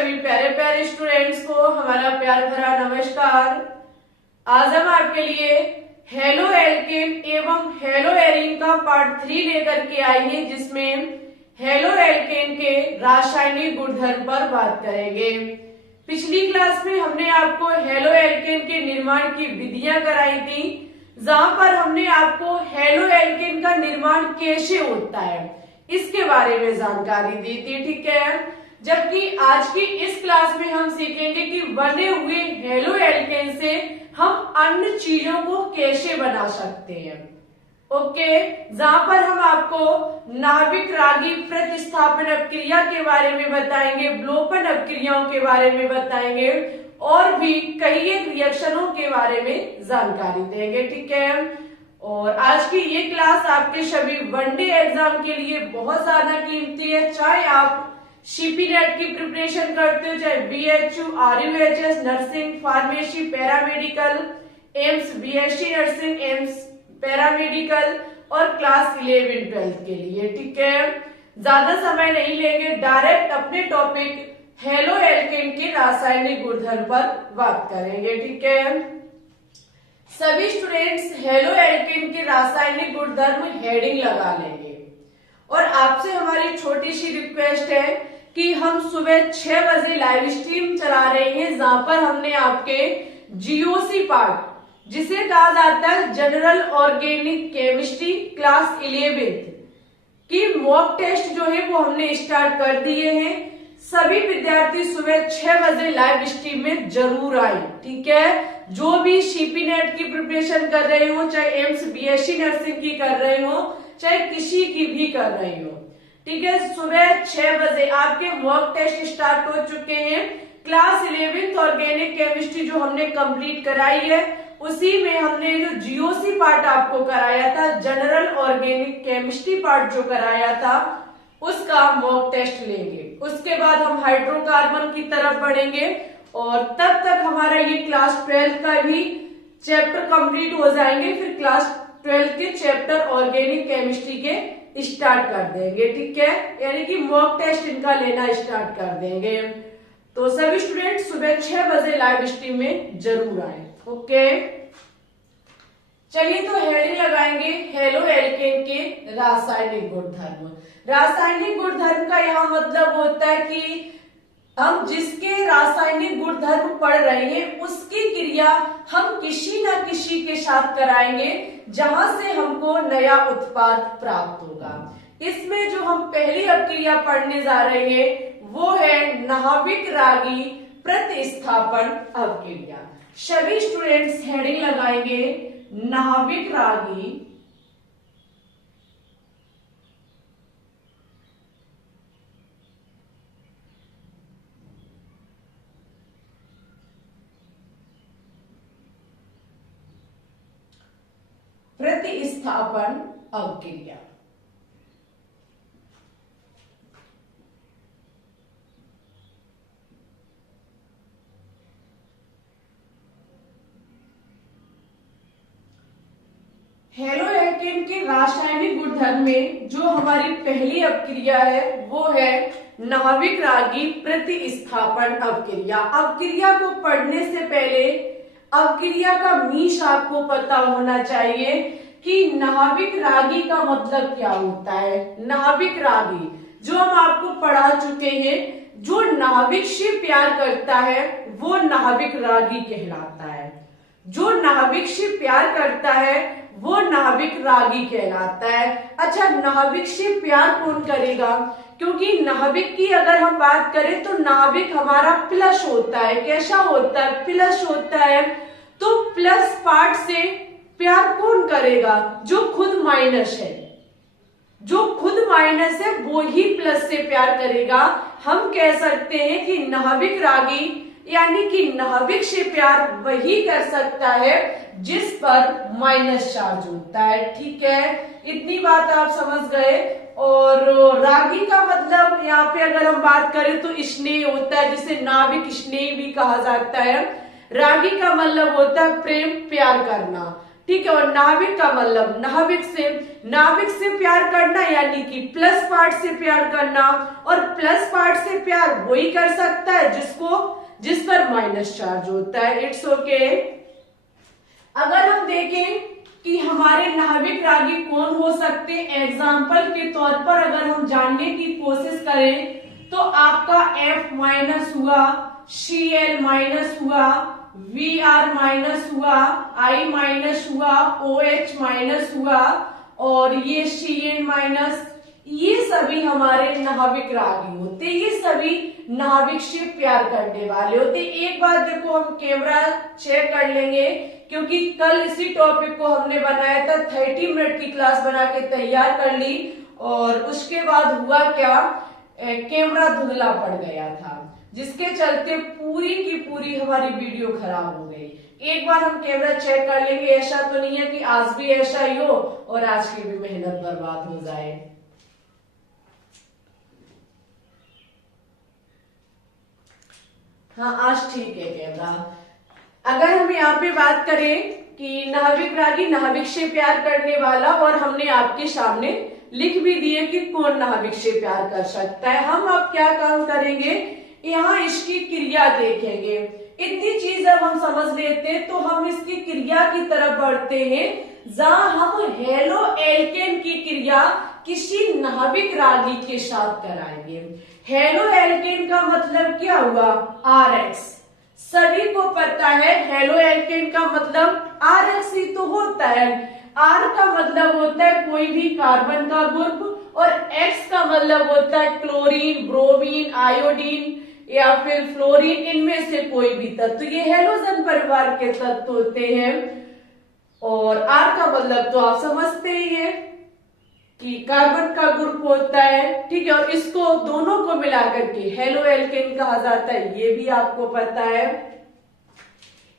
सभी प्यारे प्यारे स्टूडेंट्स को हमारा प्यार भरा नमस्कार। आज हम आपके लिए हेलो एल्केन एवं हेलो एरीन का पार्ट 3 लेकर के आए हैं, जिसमें हेलो एल्केन के रासायनिक गुणधर्म पर बात करेंगे। पिछली क्लास में हमने आपको हेलो एल्केन के निर्माण की विधियां कराई थी, जहां पर हमने आपको हेलो एल्केन का निर्माण कैसे होता है इसके बारे में जानकारी दी थी, ठीक है। जबकि आज की इस क्लास में हम सीखेंगे कि बने हुए हेलो एल्केन से हम अन्य चीजों को कैसे बना सकते हैं। ओके, जहां पर हम आपको नाभिक रागी प्रतिस्थापन अपक्रिया के बारे में बताएंगे, ब्लोपन अपक्रियाओं के बारे में बताएंगे और भी कई एक रिएक्शनों के बारे में जानकारी देंगे, ठीक है। और आज की ये क्लास आपके सभी वनडे एग्जाम के लिए बहुत ज्यादा कीमती है। चाहे आप सीपी नेट की प्रिपरेशन करते हो, चाहे BHU, RUHS, nursing, pharmacy, paramedical, AIIMS, BSc nursing, AIIMS paramedical और क्लास 11-12 के लिए, ठीक है। ज्यादा समय नहीं लेंगे, डायरेक्ट अपने टॉपिक हेलो एल्केन के रासायनिक गुणधर्म पर बात करेंगे, ठीक है। सभी स्टूडेंट्स हेलो एल्केन के रासायनिक गुणधर्म हेडिंग लगा लेंगे। और आपसे हमारी छोटी सी रिक्वेस्ट है कि हम सुबह 6 बजे लाइव स्ट्रीम चला रहे हैं, जहां पर हमने आपके जीओसी पार्ट, जिसे कहा जाता है जनरल ऑर्गेनिक केमिस्ट्री क्लास 11 की मॉक टेस्ट जो है वो हमने स्टार्ट कर दिए हैं। सभी विद्यार्थी सुबह 6 बजे लाइव स्ट्रीम में जरूर आए, ठीक है। जो भी सीपी नेट की प्रिपरेशन कर रहे हो, चाहे एम्स बीएससी नर्सिंग की कर रहे हो, चाहे किसी की भी कर रही हो, ठीक है। सुबह 6 बजे आपके मॉक टेस्ट स्टार्ट हो चुके हैं। क्लास 11 ऑर्गेनिक केमिस्ट्री जो हमने कंप्लीट कराई है, उसी में हमने जो जीओसी पार्ट आपको कराया था, जनरल ऑर्गेनिक केमिस्ट्री पार्ट जो कराया था, उसका मॉक टेस्ट लेंगे। उसके बाद हम हाइड्रोकार्बन की तरफ बढ़ेंगे और तब तक हमारा ये क्लास 12 का भी चैप्टर कंप्लीट हो जाएंगे। फिर क्लास 12 के चैप्टर ऑर्गेनिक केमिस्ट्री के स्टार्ट कर देंगे, ठीक है। यानी कि मॉक टेस्ट इनका लेना स्टार्ट कर देंगे। तो सभी स्टूडेंट सुबह 6 बजे लाइव स्ट्रीम में जरूर आए, ओके। चलिए तो हेडिंग लगाएंगे हेलो एल्केन के रासायनिक गुणधर्म। रासायनिक गुणधर्म का यहाँ मतलब होता है कि हम जिसके रासायनिक गुणधर्म पढ़ रहे हैं उसकी क्रिया हम किसी न किसी के साथ कराएंगे, जहां से हमको नया उत्पाद प्राप्त होगा। इसमें जो हम पहली अपक्रिया पढ़ने जा रहे हैं वो है नाभिक रागी प्रतिस्थापन अपक्रिया। सभी स्टूडेंट्स हेडिंग लगाएंगे नाभिक रागी प्रतिस्थापन अपक्रिया। हेलो एल्केन के रासायनिक गुणधर्म में जो हमारी पहली अपक्रिया है वो है नाभिक रागी प्रतिस्थापन अपक्रिया। अपक्रिया को पढ़ने से पहले अपक्रिया का मीश आपको पता होना चाहिए कि नाभिक रागी का मतलब क्या होता है। नाभिक रागी जो हम आपको पढ़ा चुके हैं, जो नाभिक से प्यार करता है वो नाभिक रागी कहलाता है। जो नाभिक से प्यार करता है वो नाभिक रागी कहलाता है। अच्छा, नाभिक से प्यार कौन करेगा? क्योंकि नाभिक की अगर हम बात करें तो नाभिक हमारा प्लस होता है। कैसा होता है? प्लस होता है। तो प्लस पार्ट से प्यार कौन करेगा? जो खुद माइनस है। जो खुद माइनस है वो ही प्लस से प्यार करेगा। हम कह सकते हैं कि नाभिक रागी यानी कि नाभिक से प्यार वही कर सकता है जिस पर माइनस चार्ज होता है, ठीक है। इतनी बात आप समझ गए। और रागी का मतलब यहाँ पे अगर हम बात करें तो स्नेह होता है, जिसे नाभिक स्नेह भी कहा जाता है। रागी का मतलब होता है प्रेम, प्यार करना, ठीक है। और नाभिक का मतलब नाभिक से प्यार करना, यानी कि प्लस पार्ट से प्यार करना। और प्लस पार्ट से प्यार वही कर सकता है जिस पर माइनस चार्ज होता है। It's okay. अगर हम देखें कि हमारे नाभिक रागी कौन हो सकते, एग्जाम्पल के तौर पर अगर हम जानने की कोशिश करें तो आपका F माइनस हुआ, Cl माइनस हुआ, Vr माइनस हुआ, I माइनस हुआ, OH माइनस हुआ और ये Cn माइनस, ये सभी हमारे नाभिक रागी होते, ये सभी नाभिक से प्यार करने वाले होते। एक बात देखो, हम कैमरा चेक कर लेंगे क्योंकि कल इसी टॉपिक को हमने बनाया था, 30 मिनट की क्लास बना के तैयार कर ली और उसके बाद हुआ क्या, कैमरा धुंधला पड़ गया था, जिसके चलते पूरी की पूरी हमारी वीडियो खराब हो गई। एक बार हम कैमरा चेक कर लेंगे, ऐसा तो नहीं है कि आज भी ऐसा ही हो और आज की भी मेहनत बर्बाद हो जाए। हाँ, आज ठीक है कैमरा। अगर हम यहाँ पे बात करें कि नाभिक रागी नाभिक से प्यार करने वाला, और हमने आपके सामने लिख भी दिए कि कौन नाभिक से प्यार कर सकता है। हम अब क्या काम करेंगे, यहाँ इसकी क्रिया देखेंगे। इतनी चीज अब हम समझ लेते तो हम इसकी क्रिया की तरफ बढ़ते हैं, जहां हम हेलो एल्केन की क्रिया किसी नाभिक रागी के साथ कराएंगे। हेलो एल्केन का मतलब क्या हुआ, RX। सभी को पता है हेलो एल्केन का मतलब RX ही तो होता है। R का मतलब होता है कोई भी कार्बन का ग्रुप और X का मतलब होता है क्लोरीन, ब्रोमीन, आयोडीन या फिर फ्लोरीन, इनमें से कोई भी तत्व। ये हेलोजन परिवार के तत्व होते हैं। और R का मतलब तो आप समझते ही हैं कि कार्बन का ग्रुप होता है, ठीक है। और इसको दोनों को मिलाकर के हेलो एल्केन कहा जाता है, ये भी आपको पता है।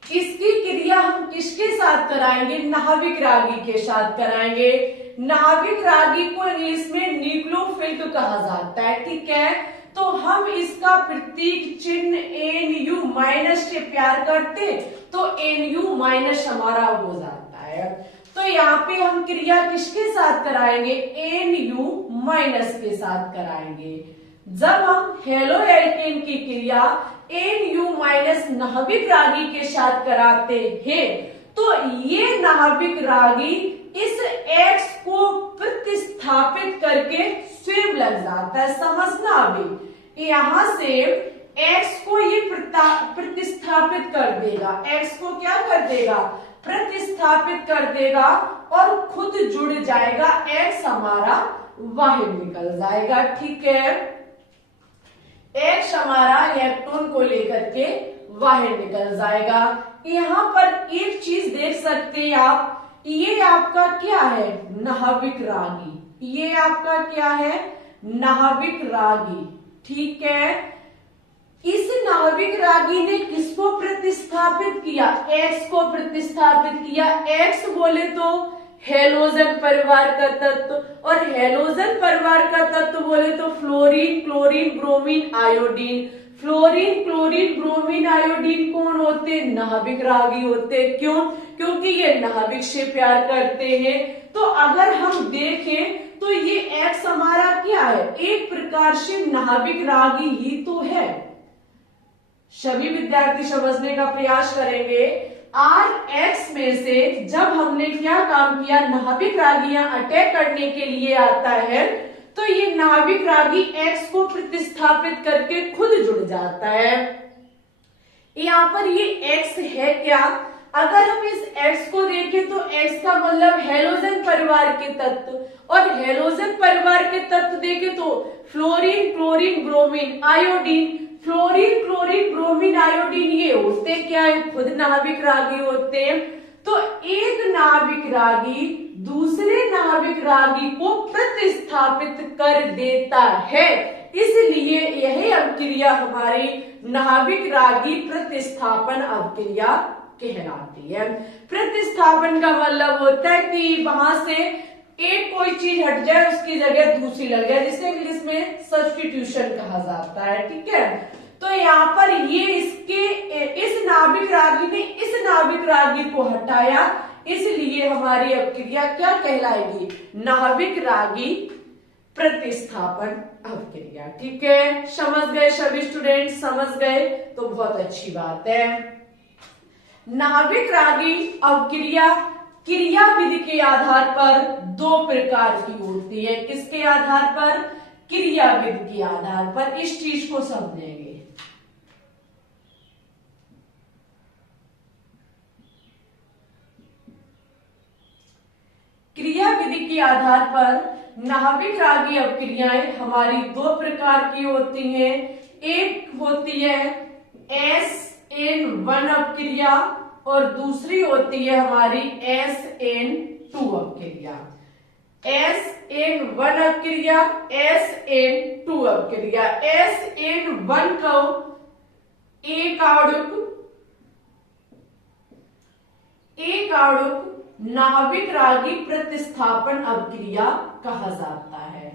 इसकी क्रिया हम किसके साथ कराएंगे, नाभिक रागी के साथ कराएंगे। नाभिक रागी को इंग्लिश में न्यूक्लियोफिल कहा जाता है, ठीक है। तो हम इसका प्रतीक चिन्ह Nu माइनस से प्यार करते तो Nu माइनस हमारा हो जाता है। तो यहाँ पे हम क्रिया किसके साथ कराएंगे, Nu माइनस के साथ कराएंगे। जब हम हेलो एल्केन की क्रिया Nu माइनस नाभिक रागी के साथ कराते हैं तो ये नाभिक रागी इस X को प्रतिस्थापित करके स्वयं लग जाता है। समझना, अभी यहाँ से X को ये प्रतिस्थापित कर देगा, X को क्या कर देगा, प्रतिस्थापित कर देगा और खुद जुड़ जाएगा, X हमारा बाहर निकल जाएगा, ठीक है। X हमारा इलेक्ट्रॉन को लेकर के बाहर निकल जाएगा। यहाँ पर एक चीज देख सकते हैं आप, ये आपका क्या है, नाभिक रागी। ये आपका क्या है, नाभिक रागी, ठीक है। इस नाभिक रागी ने किसको प्रतिस्थापित किया, X को प्रतिस्थापित किया। X बोले तो हेलोजन परिवार का तत्व, और हेलोजन परिवार का तत्व बोले तो fluorine, chlorine, bromine, iodine. Fluorine, chlorine, bromine, iodine कौन होते, नाभिक रागी होते। क्यों, क्योंकि ये नाभिक से प्यार करते हैं। तो अगर हम देखें तो ये X हमारा क्या है, एक प्रकार से नाभिक रागी ही तो है। सभी विद्यार्थी समझने का प्रयास करेंगे। RX में से जब हमने क्या काम किया, नाभिक रागियां अटैक करने के लिए आता है तो ये नाभिक रागी X को प्रतिस्थापित करके खुद जुड़ जाता है। यहाँ पर ये X है क्या, अगर हम इस X को देखें तो X का मतलब हेलोजन परिवार के तत्व, और हेलोजन परिवार के तत्व देखें तो fluorine, chlorine, bromine, iodine. Fluorine, chlorine, bromine, iodine ये होते क्या है, खुद नाभिक रागी होते हैं। तो एक नाभिक रागी दूसरे नाभिक रागी को प्रतिस्थापित कर देता है, इसलिए यह अभिक्रिया हमारी नाभिक रागी प्रतिस्थापन अभिक्रिया कहलाती है। प्रतिस्थापन का मतलब होता है कि वहां से एक कोई चीज हट जाए, उसकी जगह दूसरी लग जाए, जिसे इंग्लिश में सब्स्टिट्यूशन कहा जाता है, ठीक है। तो यहाँ पर ये इस नाभिक रागी ने इस नाभिक रागी को हटाया, इसलिए हमारी अपक्रिया क्या कहलाएगी? नाभिक रागी प्रतिस्थापन अपक्रिया। ठीक है, समझ गए सभी स्टूडेंट? समझ गए तो बहुत अच्छी बात है। नाभिक रागी अपक्रिया क्रिया विधि के आधार पर दो प्रकार की होती है। किसके आधार पर? क्रिया विधि के आधार पर। इस चीज को समझेंगे। क्रिया विधि के आधार पर नाभिक रागी अपक्रियाएं हमारी दो प्रकार की होती हैं। एक होती है SN1 अपक्रिया और दूसरी होती है हमारी SN2 अपक्रिया। SN1 अपक्रिया, SN2 अपक्रिया। SN1 को एक आणुक नाभिक रागी प्रतिस्थापन अपक्रिया कहा जाता है।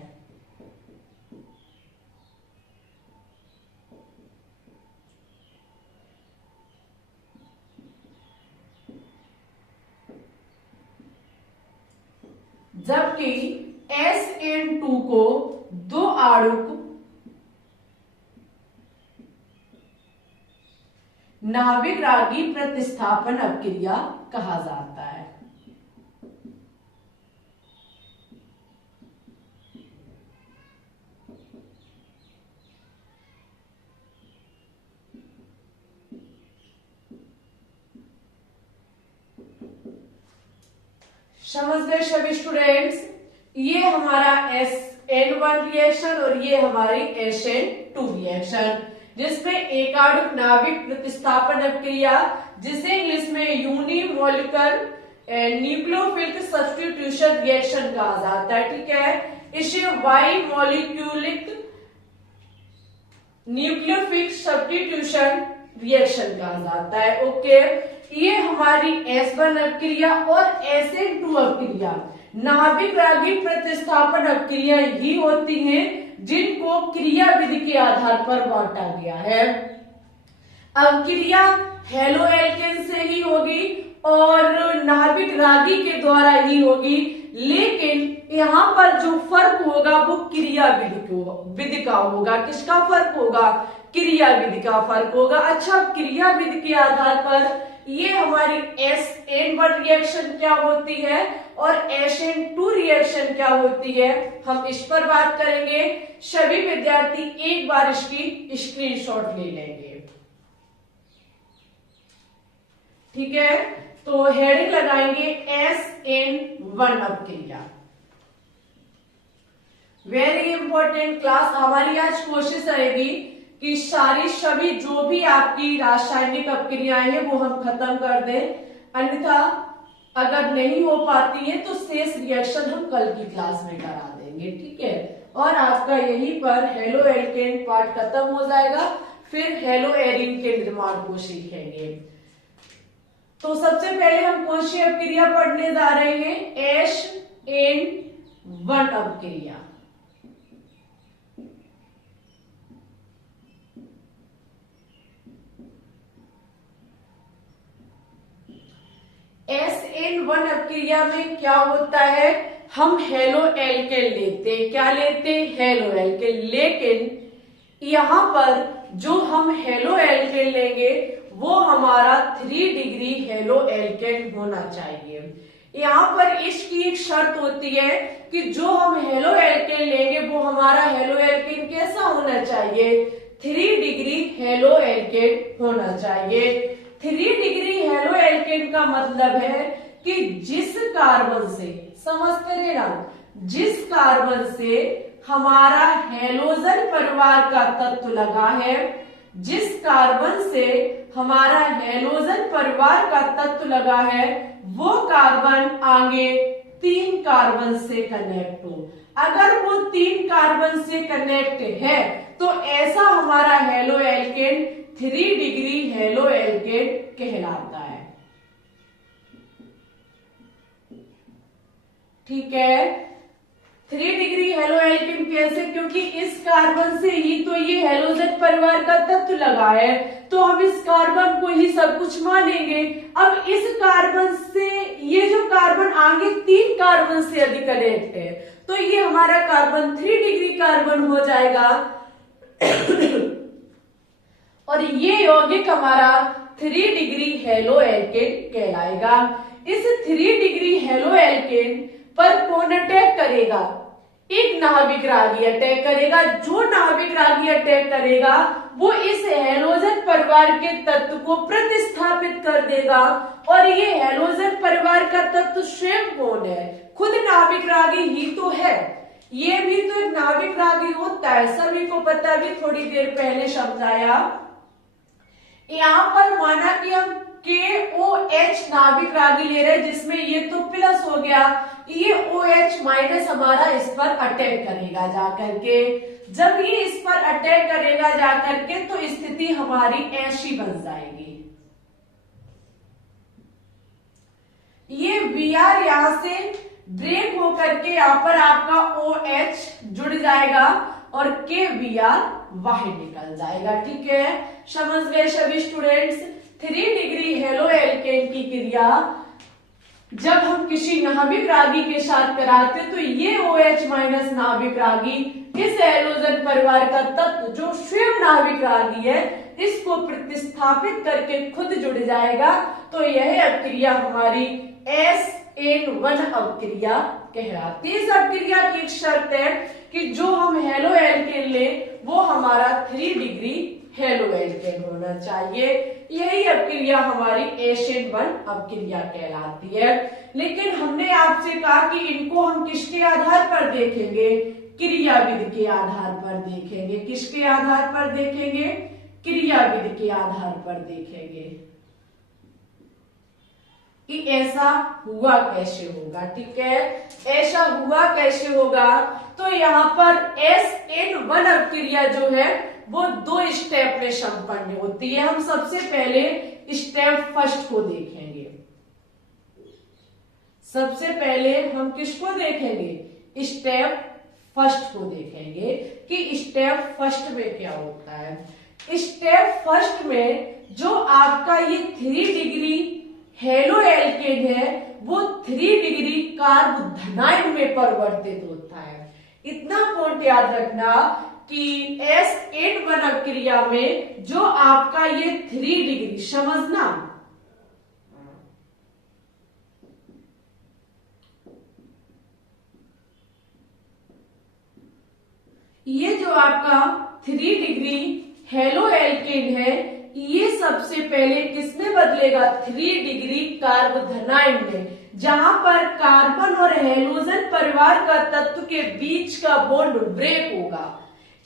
जबकि SN2 को दो आणुक नाभिक रागी प्रतिस्थापन अपक्रिया कहा जाता है। समझ गए सभी स्टूडेंट्स? ये हमारा SN1 रिएक्शन और ये हमारी SN2 रिएक्शन, जिसमें एक आणुक नाभिक प्रतिस्थापन अपक्रिया, जिसे इंग्लिश में यूनिमोलिकुलर न्यूक्लियोफिलिक सब्स्टिट्यूशन रिएक्शन कहा जाता है। ठीक है, इसे बाई मॉलिक्यूलिक न्यूक्लियोफिलिक सब्स्टिट्यूशन रिएक्शन कहा जाता है। ओके, ये हमारी S1 अपक्रिया और SN2 अपक्रिया नाभिक रागी प्रतिस्थापन अपक्रिया ही होती हैं, जिनको क्रिया विधि के आधार पर बांटा गया है। अपक्रिया हेलो एल्केन से ही होगी और नाभिक रागी के द्वारा ही होगी, लेकिन यहाँ पर जो फर्क होगा वो क्रिया विधि का होगा। किसका फर्क होगा? क्रिया विधि का फर्क होगा। अच्छा, क्रिया विधि के आधार पर ये हमारी SN1 रिएक्शन क्या होती है और SN2 रिएक्शन क्या होती है, हम इस पर बात करेंगे। सभी विद्यार्थी एक बार इसकी स्क्रीनशॉट ले लेंगे। ठीक है, तो हेडिंग लगाएंगे SN1 अपक्रिया। Very important class. हमारी आज कोशिश रहेगी कि सभी जो भी आपकी रासायनिक अपक्रियाएं हैं वो हम खत्म कर दें, अन्यथा अगर नहीं हो पाती है तो शेष रिएक्शन हम कल की क्लास में करा देंगे। ठीक है, और आपका यहीं पर हेलो एल्केन पार्ट खत्म हो जाएगा, फिर हेलो एरीन के निर्माण को सीखेंगे। तो सबसे पहले हम कौन सी अपक्रिया पढ़ने जा रहे हैं? SN1 अपक्रिया। SN1 अपक्रिया में क्या होता है? हम हेलो एल्केन लेते हैं। क्या लेते हैं? Halo alkane. लेकिन यहाँ पर जो हम हेलो एल्केन लेंगे वो हमारा 3 डिग्री हेलो एल्केन होना चाहिए। यहाँ पर इसकी एक शर्त होती है कि जो हम हेलो एल्केन लेंगे वो हमारा हेलो एल्केन कैसा होना चाहिए? 3 डिग्री हेलो एल्केन होना चाहिए। 3 डिग्री हेलो एल्केन का मतलब है कि जिस कार्बन से, समझते रहना, जिस कार्बन से हमारा हेलोजन परिवार का तत्व लगा है, जिस कार्बन से हमारा हेलोजन परिवार का तत्व लगा है, वो कार्बन आगे 3 कार्बन से कनेक्ट हो। अगर वो 3 कार्बन से कनेक्ट है तो ऐसा हमारा halo alkane 3 degree halo alkane कहलाता है। ठीक है, 3 डिग्री हेलो एल्केन कैसे? क्योंकि इस कार्बन से ही तो ये हेलोजन परिवार का तत्व लगा है, तो हम इस कार्बन को ही सब कुछ मानेंगे। अब इस कार्बन से ये जो कार्बन आगे 3 कार्बन से अधिक कनेक्ट है, तो ये हमारा कार्बन 3 डिग्री कार्बन हो जाएगा और ये यौगिक हमारा 3 डिग्री हेलो एल्केन कहलाएगा। इस 3 डिग्री हेलो एल्केन पर कौन अटैक करेगा? एक नाभिक रागी अटैक करेगा। जो नाभिक रागी अटैक करेगा वो इस हेलोजन परिवार के तत्व को प्रतिस्थापित कर देगा। और ये हेलोजन परिवार का तत्व स्वयं कौन है? खुद नाभिक रागी ही तो है। ये भी तो एक नाभिक रागी होता है, सभी को पता, भी थोड़ी देर पहले समझाया। यहाँ पर माना कि हम KOH नाभिक रागी ले रहे हैं, जिसमें ये तो प्लस हो गया, ये OH माइनस हमारा इस पर अटैक करेगा जाकर के। जब ये इस पर अटैक करेगा जाकर के तो स्थिति हमारी ऐसी बन जाएगी। ये Br यहां से ब्रेक होकर के यहाँ पर आपका OH जुड़ जाएगा और KBr बाहर निकल जाएगा। ठीक है, समझ गए सभी स्टूडेंट्स? 3 डिग्री हेलो एल्केन की क्रिया जब हम किसी नाभिक रागी के साथ कराते तो ये OH माइनस नाभिक रागी इस हेलोजन परिवार का तत्व जो स्वयं नाभिक रागी है इसको प्रतिस्थापित करके खुद जुड़ जाएगा। तो यह अपक्रिया हमारी SN1 अपक्रिया कहलाती है। इस अपक्रिया की एक शर्त है कि जो हम हेलो एल्केन ले वो हमारा 3 डिग्री हेलो एल्केन होना चाहिए। यही अपक्रिया हमारी SN1 अपक्रिया कहलाती है। लेकिन हमने आपसे कहा कि इनको हम किसके आधार पर देखेंगे? क्रियाविधि के आधार पर देखेंगे। किसके आधार पर देखेंगे? क्रियाविधि के आधार पर देखेंगे कि ऐसा हुआ कैसे होगा। ठीक है, ऐसा हुआ कैसे होगा? तो यहाँ पर SN1 अपक्रिया जो है वो 2 स्टेप में संपन्न होती है। हम सबसे पहले स्टेप फर्स्ट को देखेंगे। सबसे पहले हम किसको देखेंगे? स्टेप फर्स्ट को देखेंगे कि स्टेप फर्स्ट में क्या होता है। स्टेप फर्स्ट में जो आपका ये 3 डिग्री हेलो एल्केन है वो 3 डिग्री कार्बोधनाइन में परिवर्तित होता है। इतना पॉइंट याद रखना कि SN1 अपक्रिया में जो आपका ये 3 डिग्री, समझना, ये जो आपका 3 डिग्री हेलो एल्केन है ये सबसे पहले किसमें बदलेगा? 3 डिग्री कार्बोधनाइन में, जहां पर कार्बन और हेलोजन परिवार का तत्व के बीच का बॉन्ड ब्रेक होगा।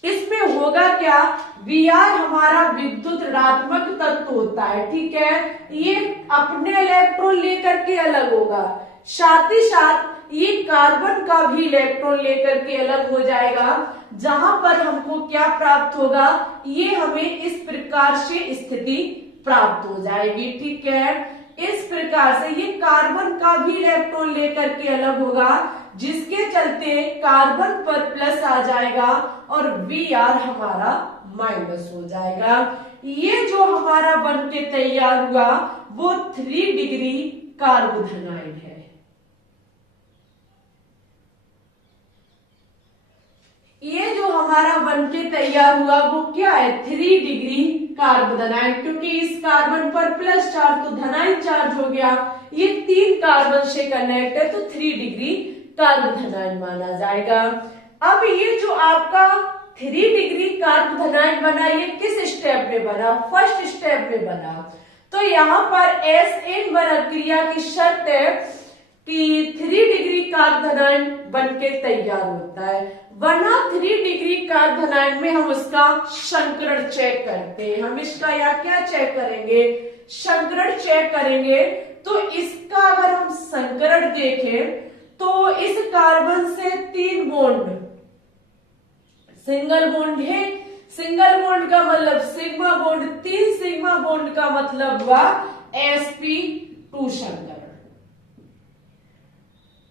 इसमें होगा क्या? Br हमारा विद्युत ऋणात्मक तत्व होता है। ठीक है, ये अपने इलेक्ट्रॉन लेकर के अलग होगा, साथ ही साथ ये कार्बन का भी इलेक्ट्रॉन लेकर के अलग हो जाएगा, जहां पर हमको क्या प्राप्त होगा? ये हमें इस प्रकार से स्थिति प्राप्त हो जाएगी। ठीक है, इस प्रकार से ये कार्बन का भी इलेक्ट्रॉन लेकर के अलग होगा, जिसके चलते कार्बन पर प्लस आ जाएगा और Br हमारा माइनस हो जाएगा। ये जो हमारा बन के तैयार हुआ वो 3 डिग्री कार्बोधनाइन है। ये जो हमारा बनके तैयार हुआ वो क्या है? 3 डिग्री कार्बोधनाइन, क्योंकि इस कार्बन पर प्लस चार्ज तो धनाइन चार्ज हो गया, ये 3 कार्बन से कनेक्ट है तो 3 डिग्री कार्बोधनाइन माना जाएगा। अब ये जो आपका 3 डिग्री कार्बोधनाइन बना ये किस स्टेप में बना? फर्स्ट स्टेप में बना। तो यहाँ पर SN1 अपक्रिया की शर्त है कि 3 डिग्री कार्बोधनाइन बनके तैयार होता है, वरना 3 डिग्री कार्बोधनाइन में हम उसका संकरण चेक करते हैं। हम इसका या क्या चेक करेंगे? संकरण चेक करेंगे। तो इसका अगर हम संकरण देखें तो इस कार्बन से 3 बॉन्ड सिंगल बॉन्ड है। सिंगल बॉन्ड का मतलब सिग्मा बॉन्ड, 3 सिग्मा बॉन्ड का मतलब हुआ sp2 संकरण।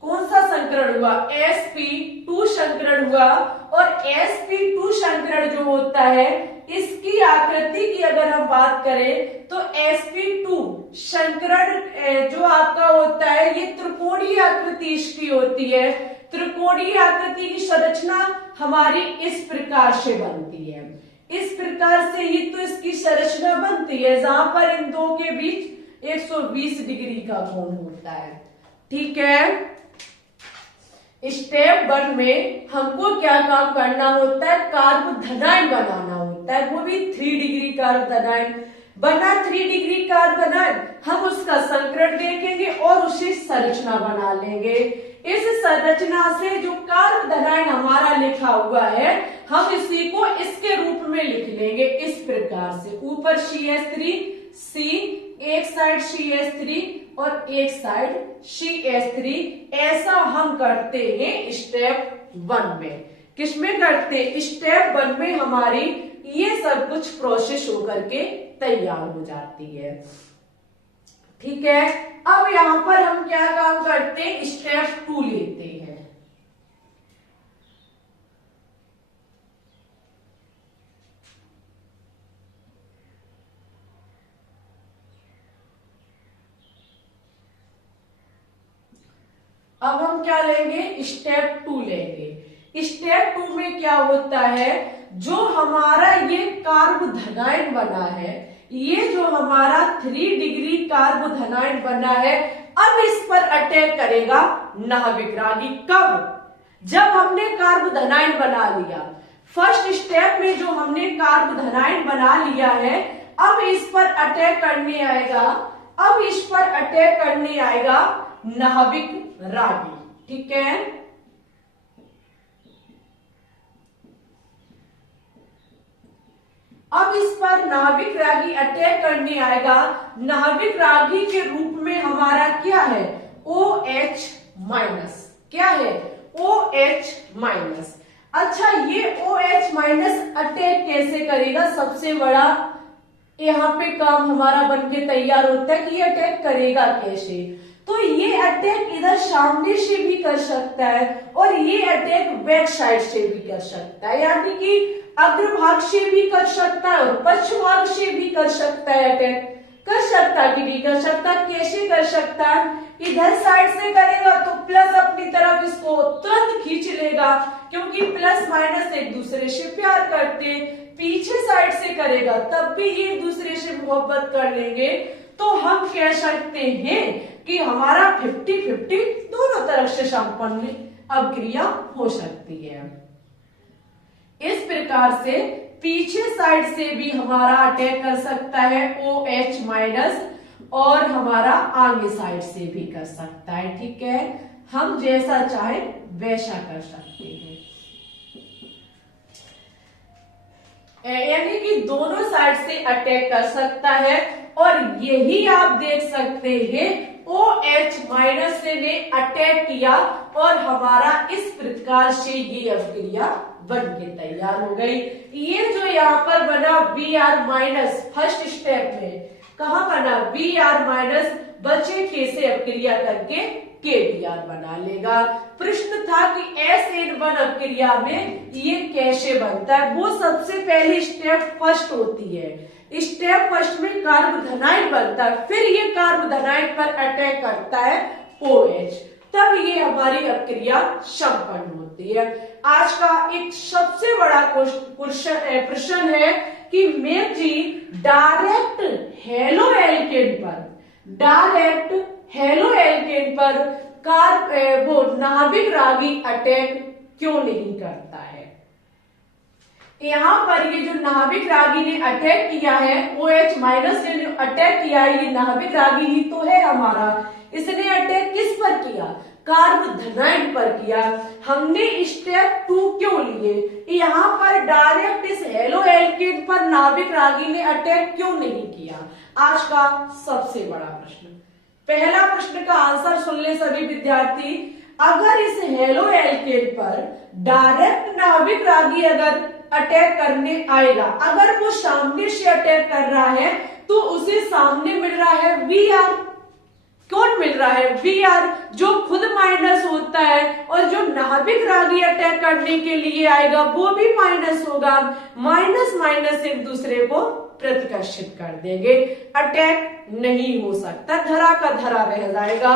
कौन सा संकरण हुआ, sp2 संकरण हुआ। और sp2 संकरण जो होता है इसकी आकृति की अगर हम बात करें तो sp2 संकरण जो आपका होता है ये त्रिकोणीय आकृति इसकी होती है। त्रिकोणीय आकृति की संरचना हमारी इस प्रकार से बनती है, इस प्रकार से ही तो इसकी संरचना बनती है जहां पर इन दो के बीच 120 डिग्री का कोण होता है। ठीक है, स्टेप 1 में हमको क्या काम करना होता है, कार्बोधनाइन बनाना होता है, वो भी 3 डिग्री कार्बोधनाइन। बना 3 डिग्री कार्बोधनाइन, हम उसका संकरण देखेंगे और उसे संरचना बना लेंगे। इस संरचना से जो कार्बोधनाइन हमारा लिखा हुआ है हम इसी को इसके रूप में लिख लेंगे इस प्रकार से, ऊपर CH3 C, एक साइड CH3 और एक साइड CH3। ऐसा हम करते हैं स्टेप 1 में। किसमें करते हैं, स्टेप 1 में हमारी ये सब कुछ प्रोसेस होकर के तैयार हो जाती है। ठीक है, अब यहां पर हम क्या काम करते हैं, स्टेप 2 लेते हैं। अब हम क्या लेंगे, स्टेप 2 लेंगे। स्टेप 2 में क्या होता है, जो हमारा ये कार्बोधनाइन बना है, ये जो हमारा 3 डिग्री कार्बोधनाइन बना है, अब इस पर अटैक करेगा नाभिक रागी। कब, जब हमने कार्बोधनाइन बना लिया, फर्स्ट स्टेप में जो हमने कार्बोधनाइन बना लिया है, अब इस पर अटैक करने आएगा, अब इस पर अटैक करने आएगा नाभिक रागी। ठीक है, अब इस पर नाभिक रागी अटैक करने आएगा। नाभिक रागी के रूप में हमारा क्या है, OH माइनस। क्या है, OH माइनस। अच्छा, ये OH माइनस अटैक कैसे करेगा, सबसे बड़ा यहाँ पे काम हमारा बनके तैयार होता है कि ये अटैक करेगा कैसे। तो ये अटैक इधर सामने से भी कर सकता है और ये अटैक बैक साइड से भी कर सकता है, यानी कि अग्रभाग से भी कर सकता है और पश्चिम भाग से भी कर सकता है। अटैक कर सकता कि नहीं कर सकता, कैसे कर सकता है, इधर साइड से करेगा तो प्लस अपनी तरफ इसको तुरंत खींच लेगा, क्योंकि प्लस माइनस एक दूसरे से प्यार करते। पीछे साइड से करेगा तब भी ये एक दूसरे से मोहब्बत कर लेंगे। तो हम कह सकते हैं कि हमारा 50-50 दोनों तरफ से संपन्न अभिक्रिया हो सकती है। इस प्रकार से पीछे साइड से भी हमारा अटैक कर सकता है OH माइनस और हमारा आगे साइड से भी कर सकता है। ठीक है, हम जैसा चाहे वैसा कर सकते हैं, यानी कि दोनों साइड से अटैक कर सकता है। और यही आप देख सकते हैं OH माइनस ने अटैक किया और हमारा इस प्रकार से ये अभिक्रिया बन के तैयार हो गई। ये जो यहाँ पर बना Br माइनस फर्स्ट स्टेप में, कहा बना Br माइनस, बचे के से अभिक्रिया करके KBr बना लेगा। प्रश्न था कि SN1 अभिक्रिया में ये कैसे बनता है, वो सबसे पहली स्टेप फर्स्ट होती है। स्टेप फर्स्ट में कार्बोधनाइन बनता है, फिर ये कार्बोधनाइन पर अटैक करता है OH, तब ये हमारी अभिक्रिया संपन्न होती है। आज का एक सबसे बड़ा प्रश्न है कि मैम जी डायरेक्ट हेलो एल्केन पर वो नाभिक रागी अटैक क्यों नहीं करता है। यहाँ पर ये जो नाभिक रागी ने अटैक किया है, OH माइनस ने जो अटैक किया है, ये नाभिक रागी ही तो है हमारा। इसने अटैक किस पर किया, कार्बोधनाइन पर किया। हमने स्टेप 2 क्यों लिए, यहाँ पर डायरेक्ट इस हेलो एल्केन पर नाभिक रागी ने अटैक क्यों नहीं किया, आज का सबसे बड़ा प्रश्न। पहला प्रश्न का आंसर सुन ले सभी विद्यार्थी। अगर इस हेलो एल्केन पर डायरेक्ट नाभिक रागी अगर अटैक करने आएगा, अगर वो सामने से अटैक कर रहा है तो उसे सामने मिल रहा है Vr, कौन मिल रहा है? Br, जो खुद माइनस होता है और जो नाभिक रागी अटैक करने के लिए आएगा वो भी माइनस होगा। माइनस माइनस एक दूसरे को प्रतिकर्षित कर देंगे, अटैक नहीं हो सकता, धरा का धरा रह जाएगा।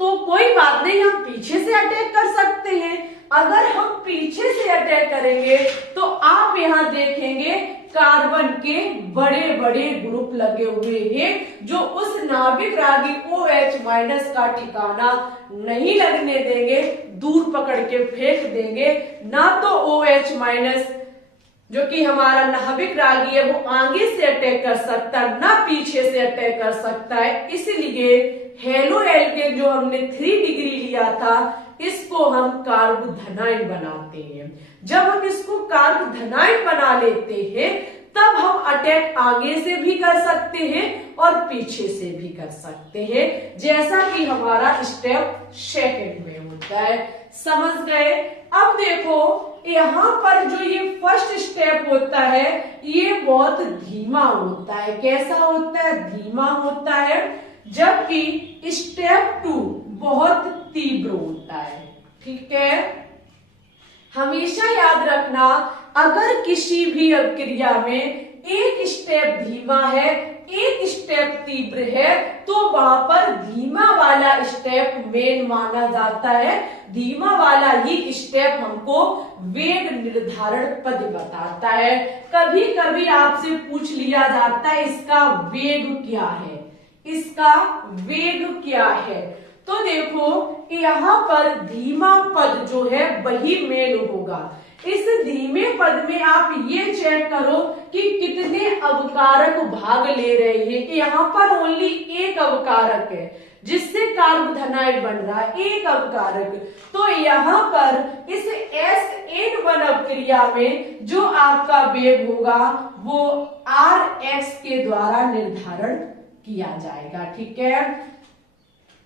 तो कोई बात नहीं, हम पीछे से अटैक कर सकते हैं। अगर हम पीछे से अटैक करेंगे तो आप यहां देखेंगे कार्बन के बड़े बड़े ग्रुप लगे हुए हैं जो उस नाभिक रागी OH माइनस का ठिकाना नहीं लगने देंगे, दूर पकड़ के फेंक देंगे। ना तो OH माइनस जो कि हमारा नाभिक रागी है वो आगे से अटैक कर सकता है, ना पीछे से अटैक कर सकता है। इसलिए हेलो एल्केन जो हमने 3 डिग्री लिया था इसको हम कार्बोधनाइन बनाते हैं। जब हम इसको कार्बोधनाइन बना लेते हैं तब हम अटैक आगे से भी कर सकते हैं और पीछे से भी कर सकते हैं, जैसा कि हमारा स्टेप सेकंड में होता है। समझ गए? अब देखो यहाँ पर जो ये फर्स्ट स्टेप होता है ये बहुत धीमा होता है। कैसा होता है? धीमा होता है, जबकि स्टेप 2 बहुत तीव्र होता है। ठीक है, हमेशा याद रखना, अगर किसी भी अभिक्रिया में एक स्टेप धीमा है एक स्टेप तीव्र है तो वहां पर धीमा वाला स्टेप मेन माना जाता है। धीमा वाला ही स्टेप हमको वेग निर्धारण पद बताता है। कभी कभी आपसे पूछ लिया जाता है इसका वेग क्या है, इसका वेग क्या है। तो देखो यहाँ पर धीमा पद जो है वही मेन होगा। इस धीमे पद में आप ये चेक करो कि कितने अवकारक भाग ले रहे हैं। यहाँ पर ओनली एक अवकारक है जिससे कार्बोधनाइड बन रहा है, एक अवकारक। तो यहाँ पर इस SN1 अभिक्रिया में जो आपका वेग होगा वो Rx के द्वारा निर्धारण किया जाएगा। ठीक है,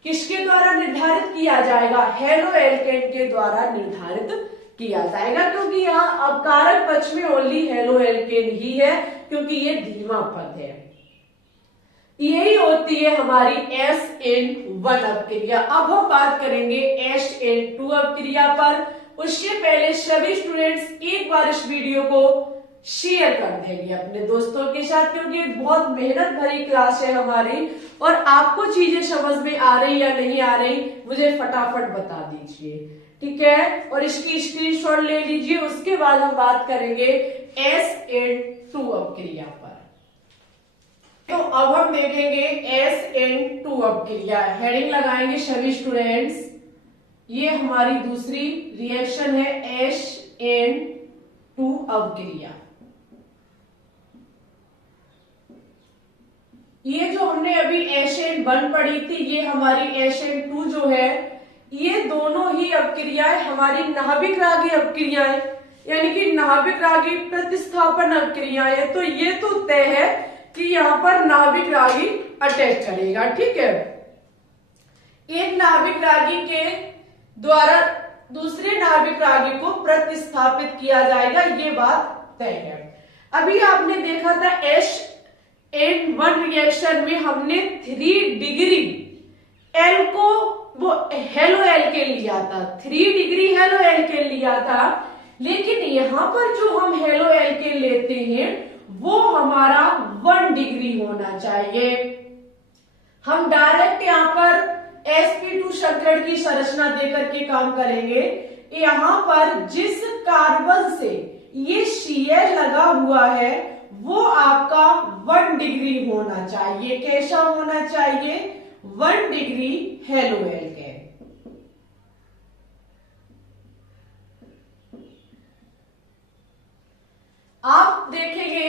किसके द्वारा निर्धारित किया जाएगा? हेलो एल्केन के द्वारा निर्धारित किया जाएगा, क्योंकि यहाँ अवकारक पक्ष में ओनली हेलो एल्केन ही है, क्योंकि ये धीमा पद है। यही होती है हमारी SN1 अभिक्रिया। अब हम बात करेंगे SN2 अभिक्रिया पर। उसके पहले सभी स्टूडेंट्स एक बार इस वीडियो को शेयर कर देंगे अपने दोस्तों के साथ, क्योंकि बहुत मेहनत भरी क्लास है हमारी और आपको चीजें समझ में आ रही या नहीं आ रही मुझे फटाफट बता दीजिए। ठीक है, और इसकी स्क्रीनशॉट ले लीजिए। उसके बाद हम बात करेंगे SN2 अभिक्रिया पर। तो अब हम देखेंगे SN2 अभिक्रिया। हेडिंग लगाएंगे सभी स्टूडेंट्स। ये हमारी दूसरी रिएक्शन है SN2 अभिक्रिया। ये जो हमने अभी SN1 पढ़ी थी ये हमारी SN2 जो है, ये दोनों ही अभिक्रियाएं हमारी नाभिक रागी अभिक्रियाएं, यानी कि नाभिक रागी प्रतिस्थापन अभिक्रियाएं। तो ये तो तय है कि यहाँ पर नाभिक रागी अटैक करेगा। ठीक है, एक नाभिक रागी के द्वारा दूसरे नाभिक रागी को प्रतिस्थापित किया जाएगा, ये बात तय है। अभी आपने देखा था SN1 रिएक्शन में हमने 3 डिग्री एल को वो हेलो एल्केन लिया था, 3 डिग्री हेलो एल्केन लिया था। लेकिन यहां पर जो हम हेलो एल्केन लेते हैं वो हमारा 1 डिग्री होना चाहिए। हम डायरेक्ट यहाँ पर sp2 संकरण की संरचना देकर के काम करेंगे। यहाँ पर जिस कार्बन से ये Cl लगा हुआ है वो आपका 1 डिग्री होना चाहिए। कैसा होना चाहिए? 1 डिग्री हेलो एल्केन। आप देखेंगे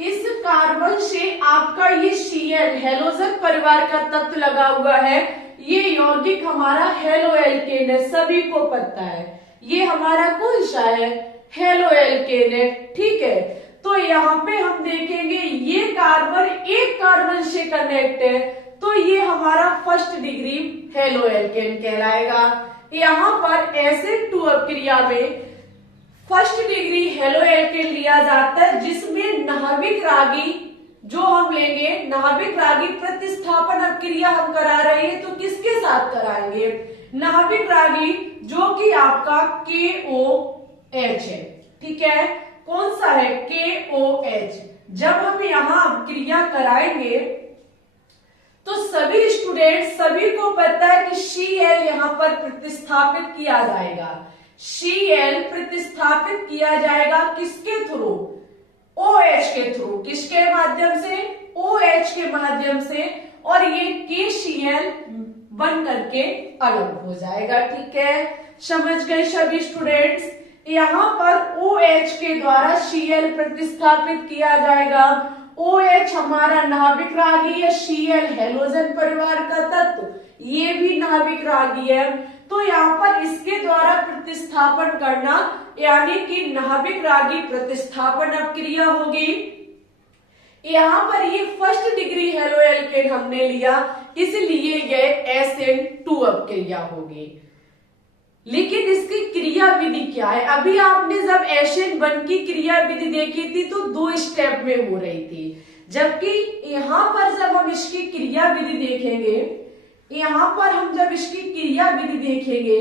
इस कार्बन से आपका ये Cl हेलोजन परिवार का तत्व लगा हुआ है। ये यौगिक हमारा हेलो एल्केन है, सभी को पता है। ये हमारा कौन सा है? हेलो एल्केन है। ठीक है, तो यहाँ पे हम देखेंगे ये कार्बन एक कार्बन से कनेक्ट है, तो ये हमारा फर्स्ट डिग्री हेलो एल्केन कहलाएगा। यहाँ पर SN2 अभिक्रिया में फर्स्ट डिग्री हेलो एल्केन लिया जाता है जिसमें नाभिक रागी जो हम लेंगे नाभिक रागी प्रतिस्थापन अभिक्रिया हम करा रहे हैं, तो किसके साथ कराएंगे? नाभिक रागी जो कि आपका KOH है, ठीक है, कौन सा है? KOH। जब हम यहाँ अभिक्रिया कराएंगे तो सभी स्टूडेंट, सभी को पता है कि Cl यहाँ पर प्रतिस्थापित किया जाएगा। Cl प्रतिस्थापित किया जाएगा किसके थ्रू? OH के थ्रू। किसके माध्यम से? OH के माध्यम से, और ये KCl बन करके अलग हो जाएगा, ठीक है। समझ गए सभी स्टूडेंट्स? यहाँ पर OH के द्वारा Cl प्रतिस्थापित किया जाएगा। OH हमारा नाभिक रागी है, Cl हैलोजन परिवार का तत्व, ये भी नाभिक रागी है। तो यहाँ पर इसके द्वारा प्रतिस्थापन करना, यानी कि नाभिक रागी प्रतिस्थापन अभिक्रिया होगी। यहाँ पर ये फर्स्ट डिग्री हेलो एल्केन हमने लिया, इसलिए यह SN2 अभिक्रिया होगी। लेकिन इसकी क्रिया विधि क्या है? अभी आपने जब SN1 की क्रिया विधि देखी थी तो 2 स्टेप में हो रही थी, जबकि यहाँ पर जब हम इसकी क्रिया विधि देखेंगे, यहाँ पर हम जब इसकी क्रिया विधि देखेंगे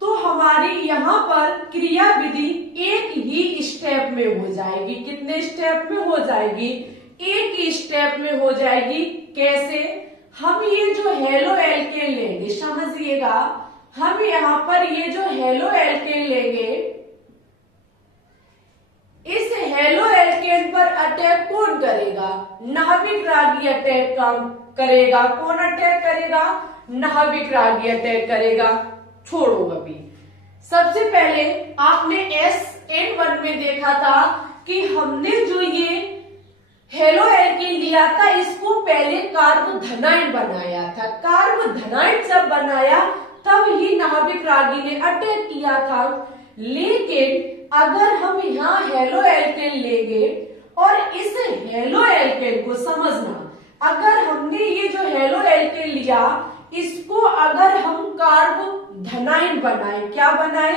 तो हमारी यहाँ पर क्रिया विधि एक ही स्टेप में हो जाएगी। कितने स्टेप में हो जाएगी? एक ही स्टेप में हो जाएगी। कैसे? हम ये जो हेलो एल्केन लेंगे, समझिएगा, हम यहाँ पर ये जो हेलो एल्केन लेंगे, इस हेलो एल्केन पर अटैक कौन करेगा? नाभिक रागी अटैक करेगा। कौन अटैक करेगा? नाभिक रागी अटैक करेगा। छोड़ो अभी। सबसे पहले आपने SN1 में देखा था कि हमने जो ये हेलो एल्केन लिया था, इसको पहले कार्बोधनाइड बनाया था। कार्बोधनाइड जब बनाया तब ही नाभिक रागी ने अटैक किया था। लेकिन अगर हम यहाँ हेलो एल्केन लेंगे और इस हेलो एल्केन को समझना, अगर हमने ये जो हेलो एल्केन लिया, इसको अगर हम कार्बोधनाइड बनाए, क्या बनाए?